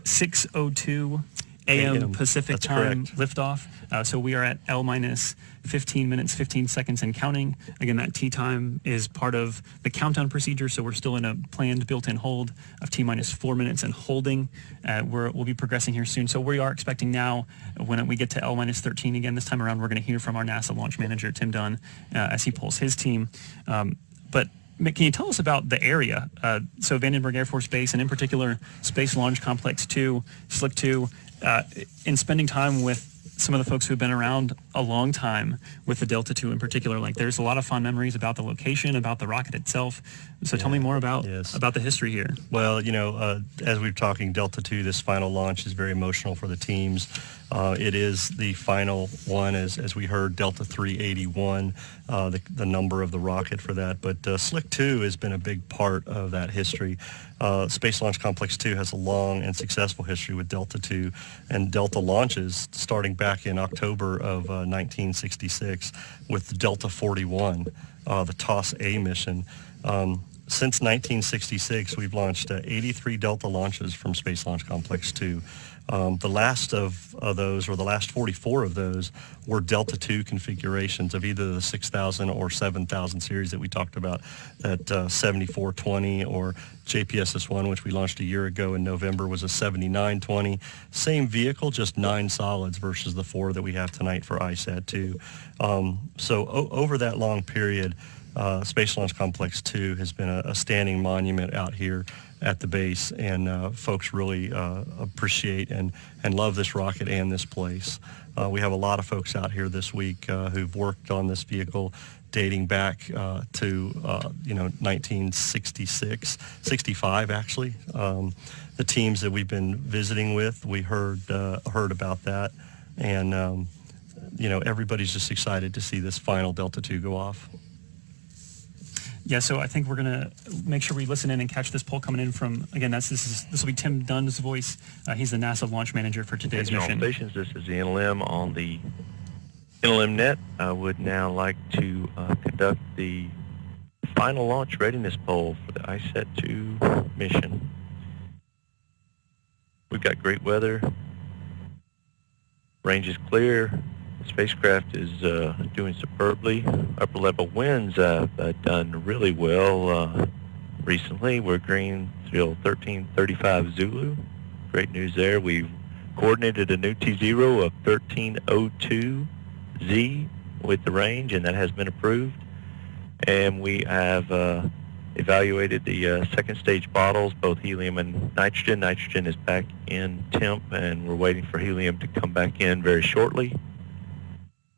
6:02 a.m. Pacific That's time correct. liftoff. So we are at L minus 15 minutes, 15 seconds and counting. Again, that T time is part of the countdown procedure, so we're still in a planned built-in hold of T minus 4 minutes and holding. We'll be progressing here soon. So we are expecting now, when we get to L minus 13 again this time around, we're going to hear from our NASA launch manager, Tim Dunn, as he pulls his team. But Mick, can you tell us about the area? So Vandenberg Air Force Base, and in particular Space Launch Complex 2, Slick 2, in spending time with some of the folks who've been around a long time with the Delta II in particular, like there's a lot of fond memories about the location, about the rocket itself. So tell me more about the history here. Well, as we're talking Delta II, this final launch is very emotional for the teams. It is the final one, as we heard, Delta 381, the number of the rocket for that. But Slick 2 has been a big part of that history. Space Launch Complex 2 has a long and successful history with Delta II and Delta launches starting back in October of 1966 with the Delta 41, the TOS-A mission. Since 1966, we've launched 83 Delta launches from Space Launch Complex 2. The last of those, or the last 44 of those, were Delta II configurations of either the 6,000 or 7,000 series that we talked about, that 7420 or JPSS-1, which we launched a year ago in November, was a 7920. Same vehicle, just 9 solids versus the 4 that we have tonight for ISAT-2. Over that long period, Space Launch Complex 2 has been a standing monument out here at the base, and folks really appreciate and love this rocket and this place. We have a lot of folks out here this week who've worked on this vehicle dating back to 1966, 65 actually. The teams that we've been visiting with, we heard about that, and everybody's just excited to see this final Delta II go off. Yeah, so I think we're going to make sure we listen in and catch this poll coming in from, again, this will be Tim Dunn's voice. He's the NASA launch manager for today's mission. Stations, this is the NLM on the NLM net. I would now like to conduct the final launch readiness poll for the ISAT-2 mission. We've got great weather. Range is clear. The spacecraft is doing superbly. Upper level winds have done really well recently. We're green till 1335 Zulu. Great news there. We've coordinated a new T0 of 1302 Z with the range, and that has been approved. And we have evaluated the second stage bottles, both helium and nitrogen. Nitrogen is back in temp, and we're waiting for helium to come back in very shortly.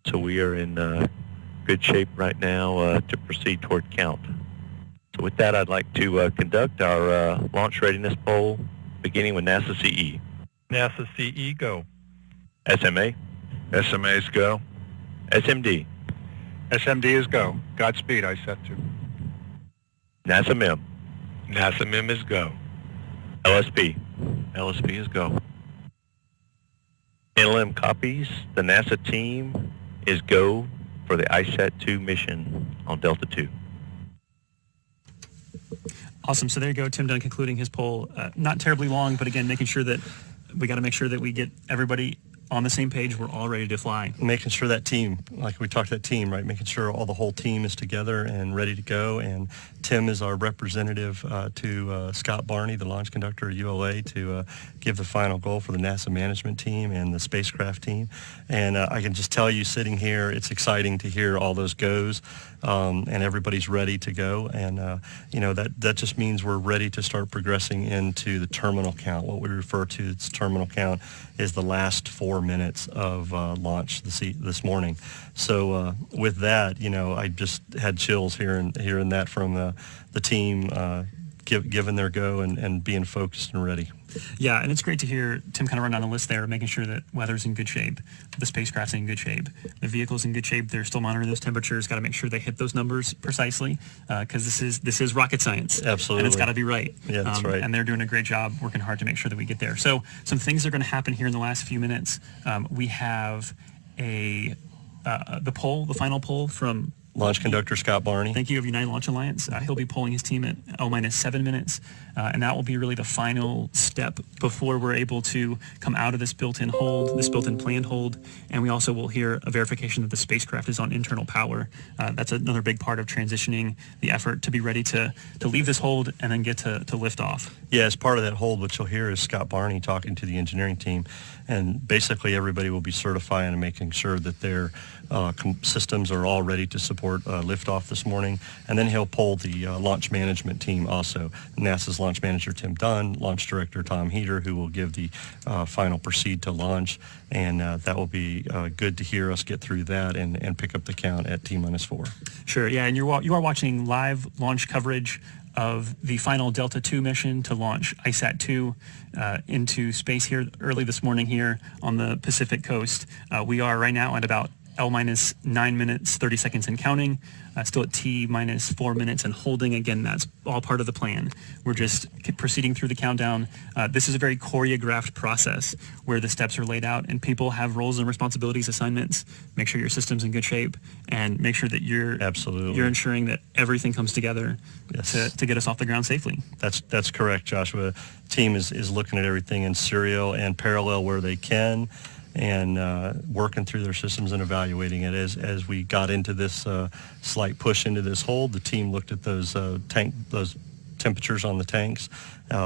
So we are in good shape right now to proceed toward count. So with that, I'd like to conduct our launch readiness poll, beginning with NASA CE. NASA CE, go. SMA. SMA's go. SMD. SMD is go. Godspeed, ISAT-2. NASA MEM. NASA MEM is go. LSP. LSP is go. NLM copies. The NASA team is go for the ISAT-2 mission on Delta II. Awesome. So there you go, Tim Dunn concluding his poll. Not terribly long, but again, making sure that we got to make sure that we get everybody on the same page. We're all ready to fly. Making sure that team, like we talked that team, right? Making sure the whole team is together and ready to go. And Tim is our representative to Scott Barney, the launch conductor at ULA, to give the final goal for the NASA management team and the spacecraft team. And I can just tell you, sitting here, it's exciting to hear all those goes, and everybody's ready to go. And that just means we're ready to start progressing into the terminal count. What we refer to as terminal count is the last 4 minutes of launch this morning. So with that, I just had chills hearing that from the team giving their go and being focused and ready. Yeah, and it's great to hear Tim kind of run down the list there, making sure that weather's in good shape, the spacecraft's in good shape, the vehicle's in good shape. They're still monitoring those temperatures. Got to make sure they hit those numbers precisely, because this is rocket science. Absolutely. And it's got to be right. Yeah, that's right. And they're doing a great job working hard to make sure that we get there. So some things are going to happen here in the last few minutes. We have the final poll from Launch Conductor Scott Barney. Thank you of United Launch Alliance. He'll be polling his team at L-7 minutes, and that will be really the final step before we're able to come out of this built-in hold, this built-in planned hold, and we also will hear a verification that the spacecraft is on internal power. That's another big part of transitioning the effort to be ready to leave this hold and then get to lift off. Yeah, as part of that hold, what you'll hear is Scott Barney talking to the engineering team, and basically everybody will be certifying and making sure that their systems are all ready to support liftoff this morning. And then he'll poll the launch management team also. NASA's launch manager, Tim Dunn, launch director, Tom Heater, who will give the final proceed to launch. And that will be good to hear us get through that and pick up the count at T-4. Sure, yeah, and you are watching live launch coverage of the final Delta II mission to launch ISAT-2 into space here early this morning here on the Pacific coast. We are right now at about L-9 minutes, 30 seconds and counting, still at T-4 minutes and holding. Again, that's all part of the plan. We're just proceeding through the countdown. This is a very choreographed process where the steps are laid out and people have roles and responsibilities, assignments. Make sure your system's in good shape and make sure that you're ensuring that everything comes together to get us off the ground safely. That's correct, Joshua. Team is looking at everything in serial and parallel where they can, and working through their systems and evaluating it. As we got into this slight push into this hold, the team looked at those temperatures on the tanks,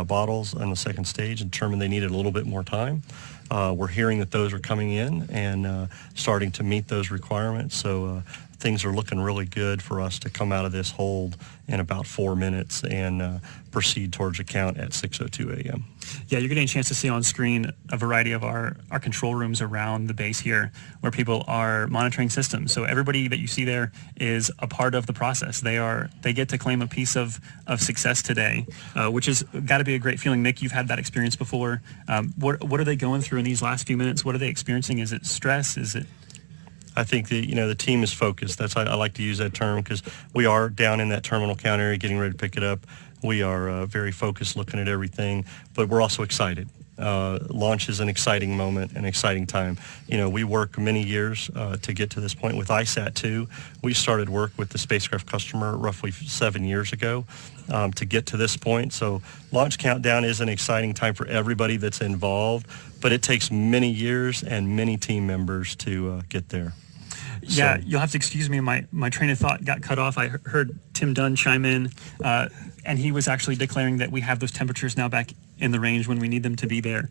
bottles on the second stage, and determined they needed a little bit more time. We're hearing that those are coming in and starting to meet those requirements. So things are looking really good for us to come out of this hold in about 4 minutes and proceed towards a count at 6:02 a.m. Yeah, you're getting a chance to see on screen a variety of our control rooms around the base here where people are monitoring systems. So everybody that you see there is a part of the process. They get to claim a piece of success today, which has got to be a great feeling. Nick, you've had that experience before. What are they going through in these last few minutes? What are they experiencing? Is it stress? Is it... I think that, the team is focused. I like to use that term because we are down in that terminal count area getting ready to pick it up. We are very focused looking at everything, but we're also excited. Launch is an exciting moment, an exciting time. We work many years to get to this point. With ISAT-2, we started work with the spacecraft customer roughly 7 years ago to get to this point. So launch countdown is an exciting time for everybody that's involved, but it takes many years and many team members to get there. Yeah, so you'll have to excuse me. My train of thought got cut off. I heard Tim Dunn chime in, and he was actually declaring that we have those temperatures now back in the range when we need them to be there.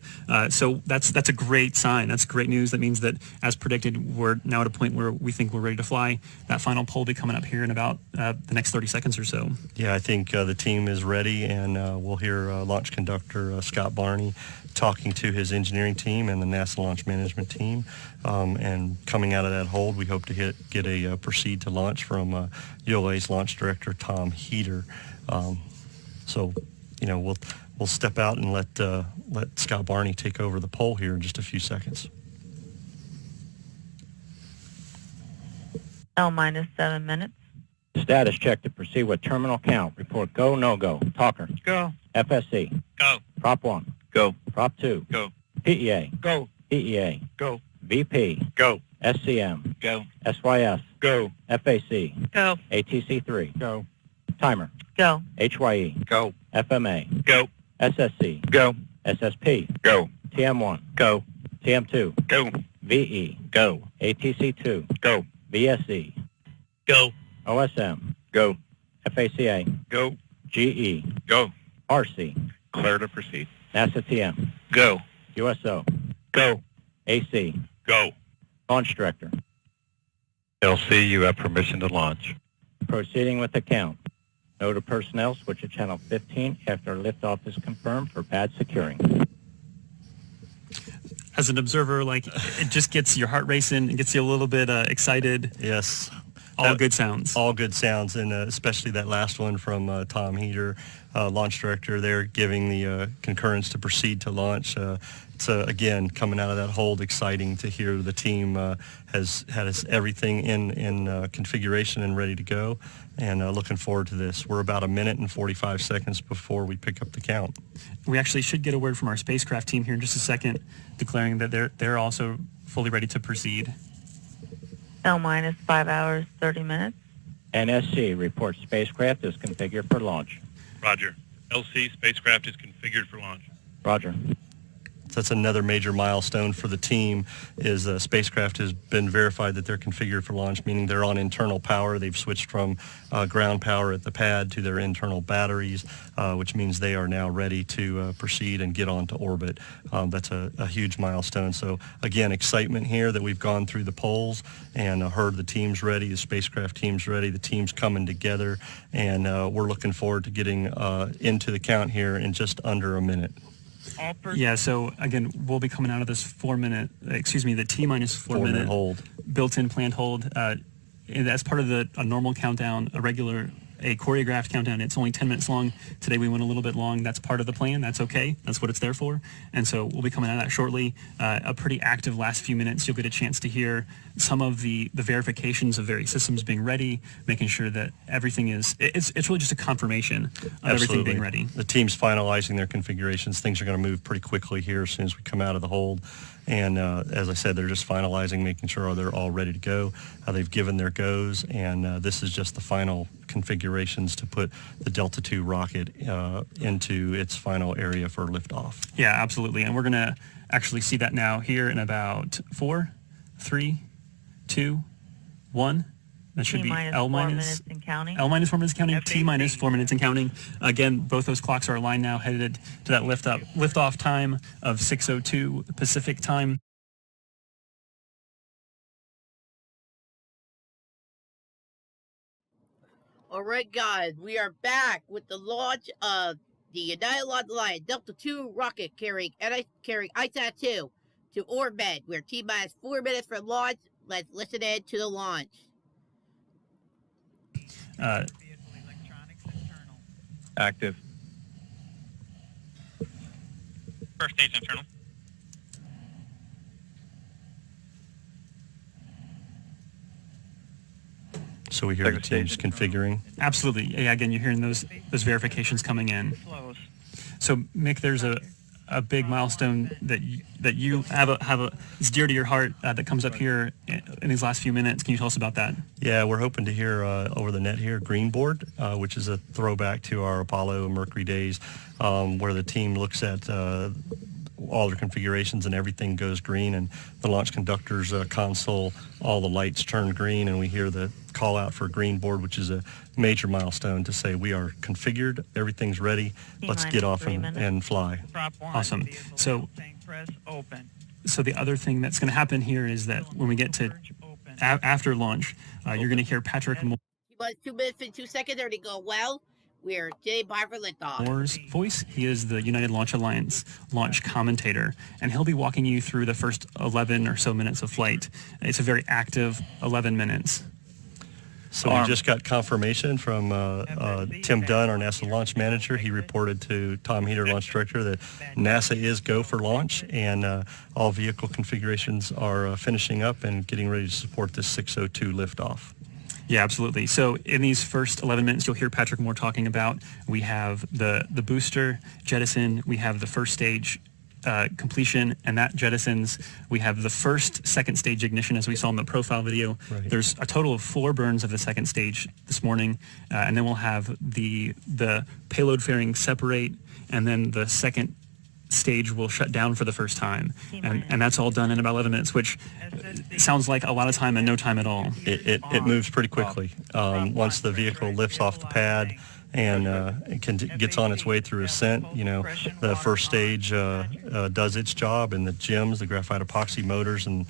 So that's a great sign. That's great news. That means that, as predicted, we're now at a point where we think we're ready to fly. That final poll will be coming up here in about the next 30 seconds or so. Yeah, I think the team is ready, and we'll hear launch conductor Scott Barney talking to his engineering team and the NASA launch management team. And coming out of that hold, we hope to get a proceed to launch from ULA's launch director, Tom Heater. So, we'll step out and let Scott Barney take over the poll here in just a few seconds. L-7 minutes. Status check to proceed with terminal count. Report go, no go. Talker. Go. FSC. Go. Prop 1. Go. Prop 2. Go. PEA. Go. EEA. Go. VP. Go. SCM. Go. SYS. Go. FAC. Go. ATC-3. Go. Timer. Go. HYE. Go. FMA. Go. SSC. Go. SSP. Go. TM1. Go. TM2. Go. VE. Go. ATC-2. Go. VSE. Go. OSM. Go. FACA. Go. GE. Go. RC. Clear to proceed. NASA TM. Go. USO. Go. AC. Go. Launch Director. LC, you have permission to launch. Proceeding with the count. Note to personnel, switch to channel 15 after liftoff is confirmed for pad securing. As an observer, it just gets your heart racing and gets you a little bit excited. Yes. All good sounds. All good sounds, and especially that last one from Tom Heater, launch director there, giving the concurrence to proceed to launch. It's, again, coming out of that hold, exciting to hear the team has everything in configuration and ready to go, and looking forward to this. We're about 1 minute and 45 seconds before we pick up the count. We actually should get a word from our spacecraft team here in just a second, declaring that they're also fully ready to proceed. L-5 hours, 30 minutes. NSC reports spacecraft is configured for launch. Roger. LC, spacecraft is configured for launch. Roger. That's another major milestone for the team is the spacecraft has been verified that they're configured for launch, meaning they're on internal power. They've switched from ground power at the pad to their internal batteries, which means they are now ready to proceed and get onto orbit. That's a huge milestone. So again, excitement here that we've gone through the polls and heard the team's ready, the spacecraft team's ready, the team's coming together, and we're looking forward to getting into the count here in just under a minute. Yeah, so again, we'll be coming out of this the T-minus 4 minute hold, built-in planned hold. And as part of a normal countdown, a choreographed countdown, it's only 10 minutes long. Today we went a little bit long. That's part of the plan. That's okay. That's what it's there for. And so we'll be coming out of that shortly. A pretty active last few minutes. You'll get a chance to hear some of the verifications of various systems being ready, making sure that everything it's really just a confirmation of everything being ready. The team's finalizing their configurations. Things are going to move pretty quickly here as soon as we come out of the hold. And as I said, they're just finalizing, making sure they're all ready to go. They've given their goes, and this is just the final configurations to put the Delta II rocket into its final area for liftoff. Yeah, absolutely. And we're going to actually see that now here in about 4, 3, 2, 1. That should be L minus 4 minutes and counting, T minus 4 minutes and counting. Again, both those clocks are aligned now, headed to that liftoff time of 6:02 Pacific time. All right, guys, we are back with the launch of the United Launch Alliance Delta II rocket carrying ISAT-2 to orbit. We're T-minus 4 minutes for launch. Let's listen in to the launch. Active. First stage internal. So we hear the team's configuring. Absolutely. Yeah, again, you're hearing those verifications coming in. So Mick, there's a big milestone that you have it's dear to your heart that comes up here in these last few minutes. Can you tell us about that? Yeah, we're hoping to hear over the net here Greenboard, which is a throwback to our Apollo and Mercury days, where the team looks at all their configurations and everything goes green, and the launch conductor's console, all the lights turn green, and we hear the call out for Greenboard, which is a major milestone to say we are configured, everything's ready, let's get off and fly. Awesome. So the other thing that's going to happen here is that when we get to after launch, you're going to hear Patrick Moore's 2 minutes and 2 seconds already go well. We're J. Barber liftoff. Moore's voice. He is the United Launch Alliance launch commentator, and he'll be walking you through the first 11 or so minutes of flight. It's a very active 11 minutes. So we just got confirmation from Tim Dunn, our NASA launch manager. He reported to Tom Heater, launch director, that NASA is go for launch, and all vehicle configurations are finishing up and getting ready to support this 6:02 liftoff. Yeah, absolutely. So in these first 11 minutes, you'll hear Patrick Moore talking about, we have the booster jettison, we have the first stage completion, and that jettisons. We have the second stage ignition, as we saw in the profile video. Right. There's a total of 4 burns of the second stage this morning, and then we'll have the payload fairing separate, and then the second stage will shut down for the first time, and that's all done in about 11 minutes, which sounds like a lot of time and no time at all. It moves pretty quickly. Once the vehicle lifts off the pad and gets on its way through ascent, the first stage does its job, and the GEMs, the graphite epoxy motors, and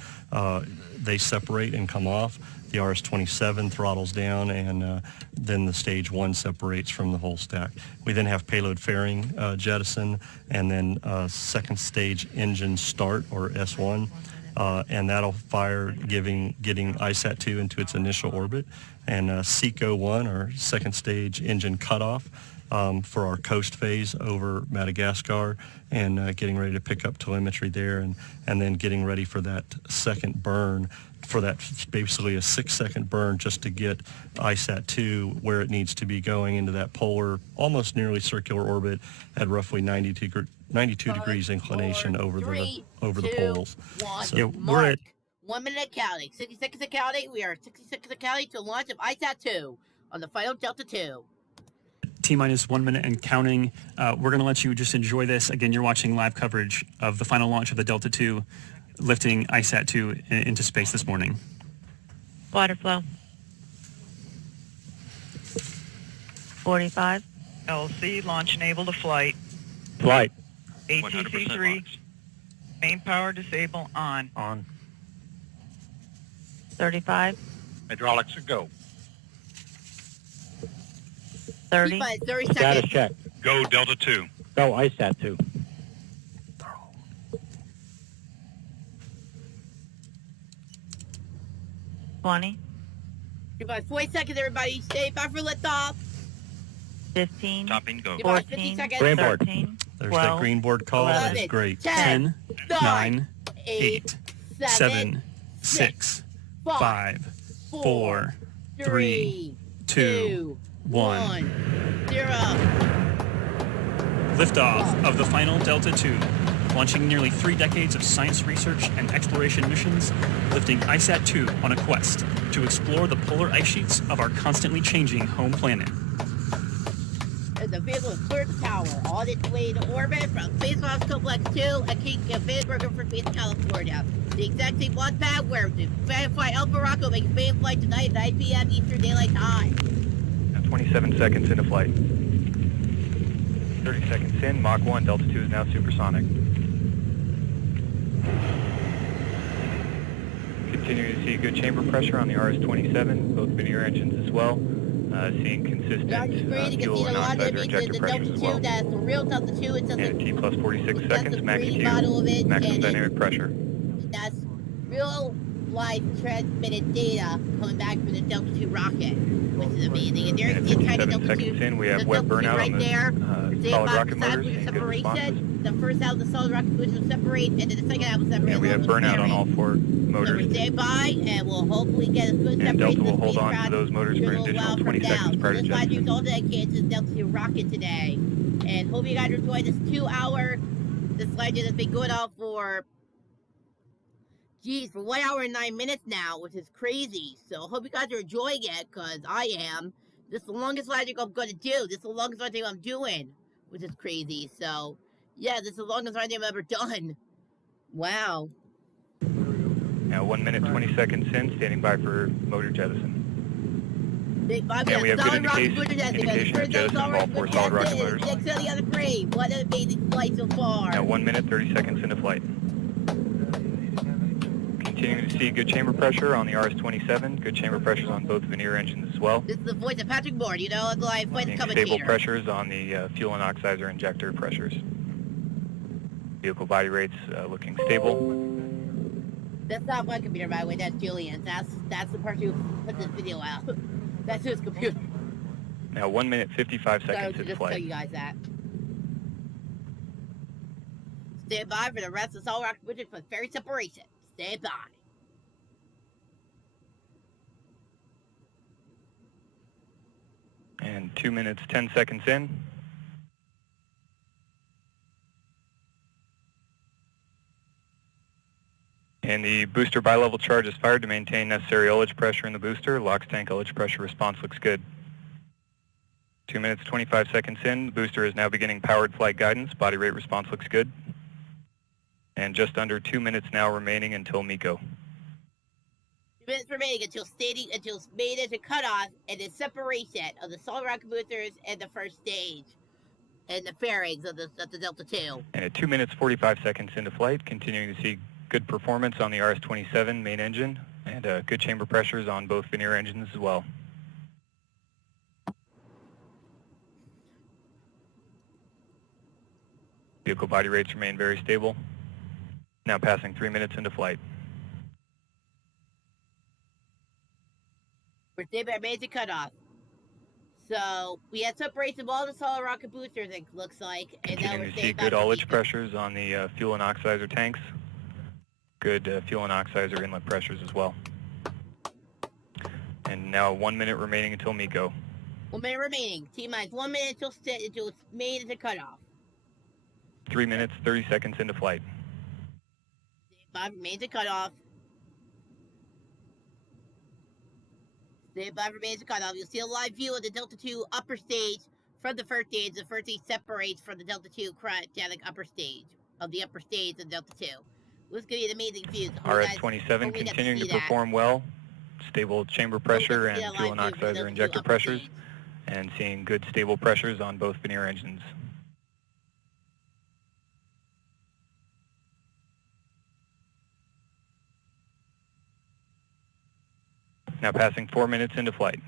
they separate and come off. The RS-27 throttles down, and then the stage 1 separates from the whole stack. We then have payload fairing jettison, and then second stage engine start, or S1, and that'll fire, getting ISAT-2 into its initial orbit, and SECO-1, or second stage engine cutoff, for our coast phase over Madagascar, and getting ready to pick up telemetry there, and then getting ready for that second burn, for that basically a 6-second burn, just to get ISAT-2 where it needs to be, going into that polar, almost nearly circular orbit at roughly 92 degrees inclination over the poles. So yeah, we're at 1 minute counting, 60 seconds of counting. We are 60 seconds of counting to launch of ISAT-2. on the final Delta II. T-minus 1 minute and counting. We're going to let you just enjoy this. Again, you're watching live coverage of the final launch of the Delta II, lifting ISAT-2 into space this morning. Water flow. 45. LC, launch enabled to flight. Flight. ATC-3, main power disable on. On. 35. Hydraulics a go. 30. T-minus 30 Status seconds. check. Go Delta 2. Go ISAT 2. 20. T-minus 40 seconds, everybody. Stay by for liftoff. 15. Topping go. T-minus 50 14. seconds. Green board. 13. There's 12. that green board call. 11, That's great. 10, 9, 8, 7, 6, 5, 4, 3, 2, 1. 0. Liftoff of the final Delta II, launching nearly 3 decades of science research and exploration missions, lifting ISAT-2 on a quest to explore the polar ice sheets of our constantly changing home planet. And the vehicle is cleared the tower on its way to orbit from Space Launch Complex 2 at King Vandenberg for Space, California. The exact same launch pad where the Firefly Alpha rocket will make its main flight tonight at 9 p.m. Eastern Daylight Time. Now 27 seconds into flight. 30 seconds in, Mach 1, Delta 2 is now supersonic. Continuing to see good chamber pressure on the RS-27, both Veneer engines as well. Seeing consistent fuel and oxidizer injector pressures as well. That's the real Delta 2. It doesn't. And T plus 46 seconds, max Q, model of it, maximum dynamic pressure. That's real life transmitted data coming back from the Delta 2 rocket, which is amazing. And there's the entire 57 Delta 2. seconds in, we have the wet Delta 2 burnout right on the there. solid rocket motors, Seeing seeing good separation. responses. The first half of the solid rocket booster will separate, and then the second half will separate. And we have burnout on all 4 motors. So we stay by, and we'll hopefully get a good And separation. Delta will hold on to those motors for an additional 20 seconds prior to This slide jettison. is all dedicated to the Delta 2 rocket today. And hope you guys enjoyed this 2-hour. This slide has been going on for, for 1 hour and 9 minutes now, which is crazy. So hope you guys are enjoying it, because I am. This is the longest slide I'm going to do. This is the longest slide I'm doing, which is crazy. So, yeah, this is the longest slide I've ever done. Wow. Now 1 minute 20 seconds in, standing by for motor jettison. And we have good indication of jettison of all 4 solid rocket motors. Next on the other frame. What an amazing flight so far. Now 1 minute 30 seconds into flight. Continuing to see good chamber pressure on the RS-27, good chamber pressures on both Veneer engines as well. This is the voice of Patrick Moore, you know, like flight Seeing commentator. stable pressures on the fuel and oxidizer injector pressures. Vehicle body rates looking stable. That's not my computer, by the way. That's Julian's. That's the person who put this video out. That's his computer. Now 1 minute 55 So seconds to into just tell flight. you guys that. Stand by for the rest of the solid rocket booster for ferry separation. Stand by. And 2 minutes 10 seconds in. And the booster bi-level charge is fired to maintain necessary ullage pressure in the booster. LOX tank ullage pressure response looks good. 2 minutes 25 seconds in, the booster is now beginning powered flight guidance. Body rate response looks good. And just under 2 minutes now remaining until MECO. 2 minutes remaining until made into cutoff and the separation of the solid rocket boosters and the first stage and the fairings of the Delta II. And at 2 minutes 45 seconds into flight, continuing to see good performance on the RS-27 main engine and good chamber pressures on both Veneer engines as well. Vehicle body rates remain very stable. Now passing 3 minutes into flight. We're staying by made to cutoff. So we had separation of all the solid rocket boosters, it looks like. And now Continuing we're to see staying good by ullage pressures on the fuel and oxidizer tanks. Good fuel and oxidizer inlet pressures as well. And now 1 minute remaining until MECO. 1 minute remaining. T-minus 1 minute until it's made into cutoff. 3 minutes, 30 seconds into flight. Made to cutoff. Stand by for basic cutoff. You'll see a live view of the Delta II upper stage from the first stage. The first stage separates from the Delta II cryogenic upper stage of the upper stage of Delta II. Let's give you an amazing view. RS-27 continuing to perform well. Stable chamber pressure and fuel and oxidizer injector pressures, and seeing good stable pressures on both veneer engines. Now passing 4 minutes into flight.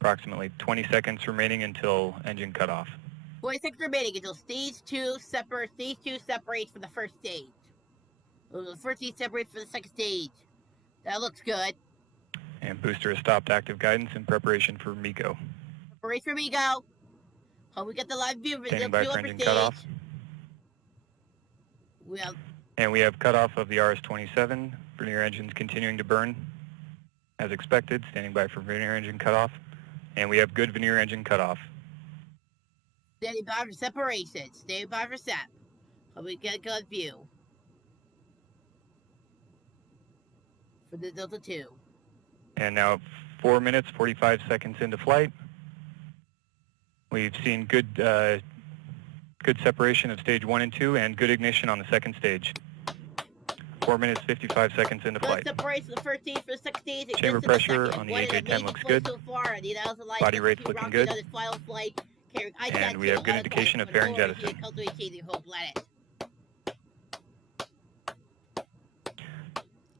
Approximately 20 seconds remaining until engine cutoff. 40 seconds remaining until stage 2 separates from the first stage. The first stage separates from the second stage. That looks good. And booster has stopped active guidance in preparation for MECO. Brace for MECO. Hope we get the live view. Standing by for engine cutoff. And we have cutoff of the RS-27. Veneer engines continuing to burn as expected. Standing by for veneer engine cutoff. And we have good veneer engine cutoff. Standing by for separation. Standing by for sep. Hope we get a good view for the Delta II. And now 4 minutes, 45 seconds into flight. We've seen good separation of stage 1 and 2 and good ignition on the second stage. 4 minutes, 55 seconds into flight. Separation of the first stage for the second stage. Chamber pressure on the HA-10 looks good. So far, Body rate's looking good. And we have good indication of fairing jettison.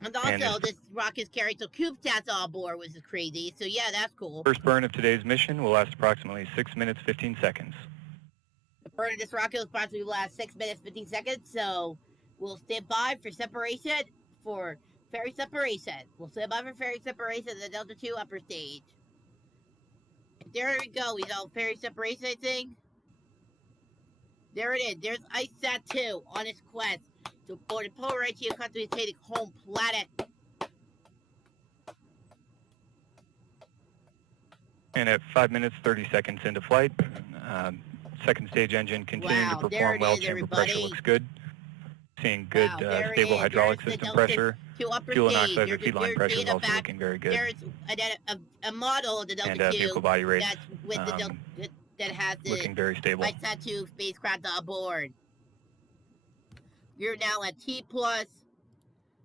And also, this rocket carried some CubeSats on board, which is crazy. So yeah, that's cool. First burn of today's mission will last approximately 6 minutes, 15 seconds. The burn of this rocket will approximately last 6 minutes, 15 seconds. So we'll stand by for separation, for ferry separation. We'll stand by for ferry separation of the Delta II upper stage. There we go. We know ferry separation, I think. There it is. There's ISAT-2 on its quest to board a polarized country heading home planet. And at 5 minutes, 30 seconds into flight, second stage engine continuing to perform well. Chamber pressure looks good. Seeing good stable hydraulic system pressure. Fuel and oxidizer feed line pressure is also looking very good. There's a model of the Delta and II vehicle body rate that's with the Delta, that has the looking very stable. ISAT-2 spacecraft on board. We're now at T plus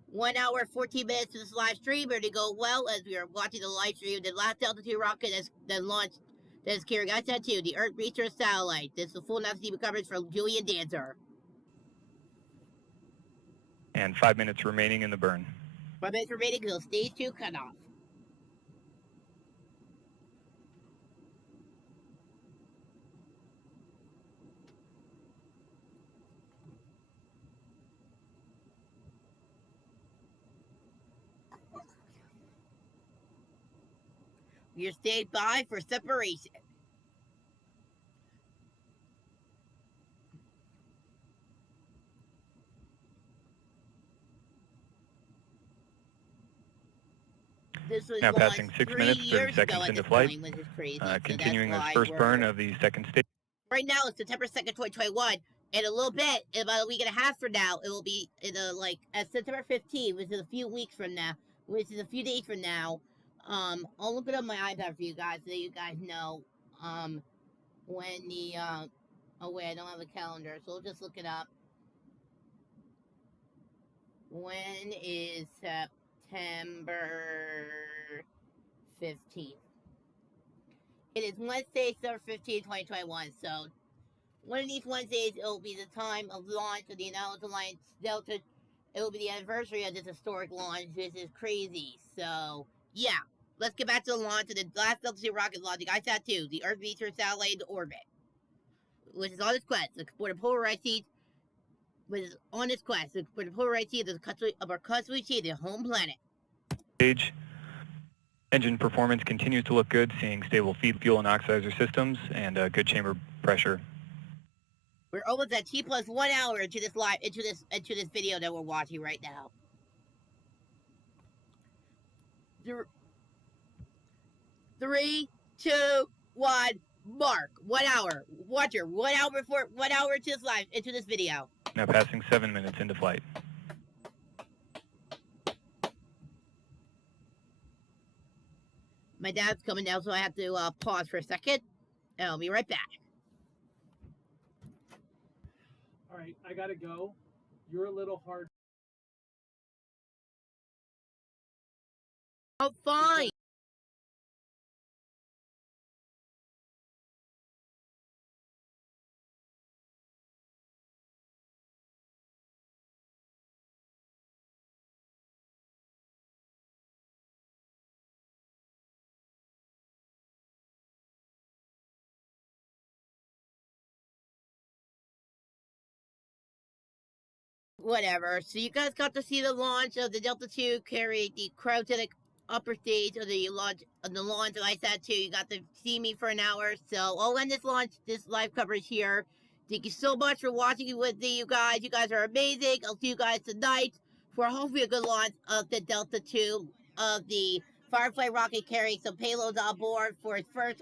1 hour, 14 minutes to this live stream. Ready to go well as we are watching the live stream. The last Delta II rocket that launched, that is carrying ISAT-2, the Earth Research Satellite. This is the full NASA coverage from Julian Dancer. And 5 minutes remaining in the burn. 5 minutes remaining until stage 2 cutoff. You're staying by for separation. This was now passing 6 minutes, 30 seconds into flight. Continuing this first burn of the second stage. Right now it's September 2nd, 2021. In a little bit, in about a week and a half from now, it will be at September 15th, which is a few weeks from now, which is a few days from now. I'll look it up on my iPad for you guys so that you guys know when the oh wait, I don't have a calendar, so we'll just look it up. When is September 15th? It is Wednesday, September 15th, 2021. So one of these Wednesdays, it will be the time of launch of the Untitled Alliance Delta. It will be the anniversary of this historic launch. This is crazy. So yeah. Let's get back to the launch of the last Delta II rocket launching ISAT-2, the Earth Research Satellite into orbit, which is on its quest to support a polarized seat, which is on its quest to support a polarized seat of our cosmic seat, the home planet. Stage engine performance continues to look good, seeing stable feed, fuel, and oxidizer systems, and good chamber pressure. We're almost at T plus 1 hour into this video that we're watching right now. 3, 2, 1, mark. 1 hour. Watcher. 1 hour before. 1 hour into this video. Now passing 7 minutes into flight. My dad's coming now, so I have to pause for a second. And I'll be right back. All right, I gotta go. You're a little hard. Oh, fine. Whatever. So you guys got to see the launch of the Delta II carry the cryogenic upper stage of the launch of ISAT 2. You got to see me for an hour. So I'll end this live coverage here. Thank you so much for watching with me, you guys. You guys are amazing. I'll see you guys tonight for hopefully a good launch of the Delta II of the Firefly rocket carrying some payloads on board for its first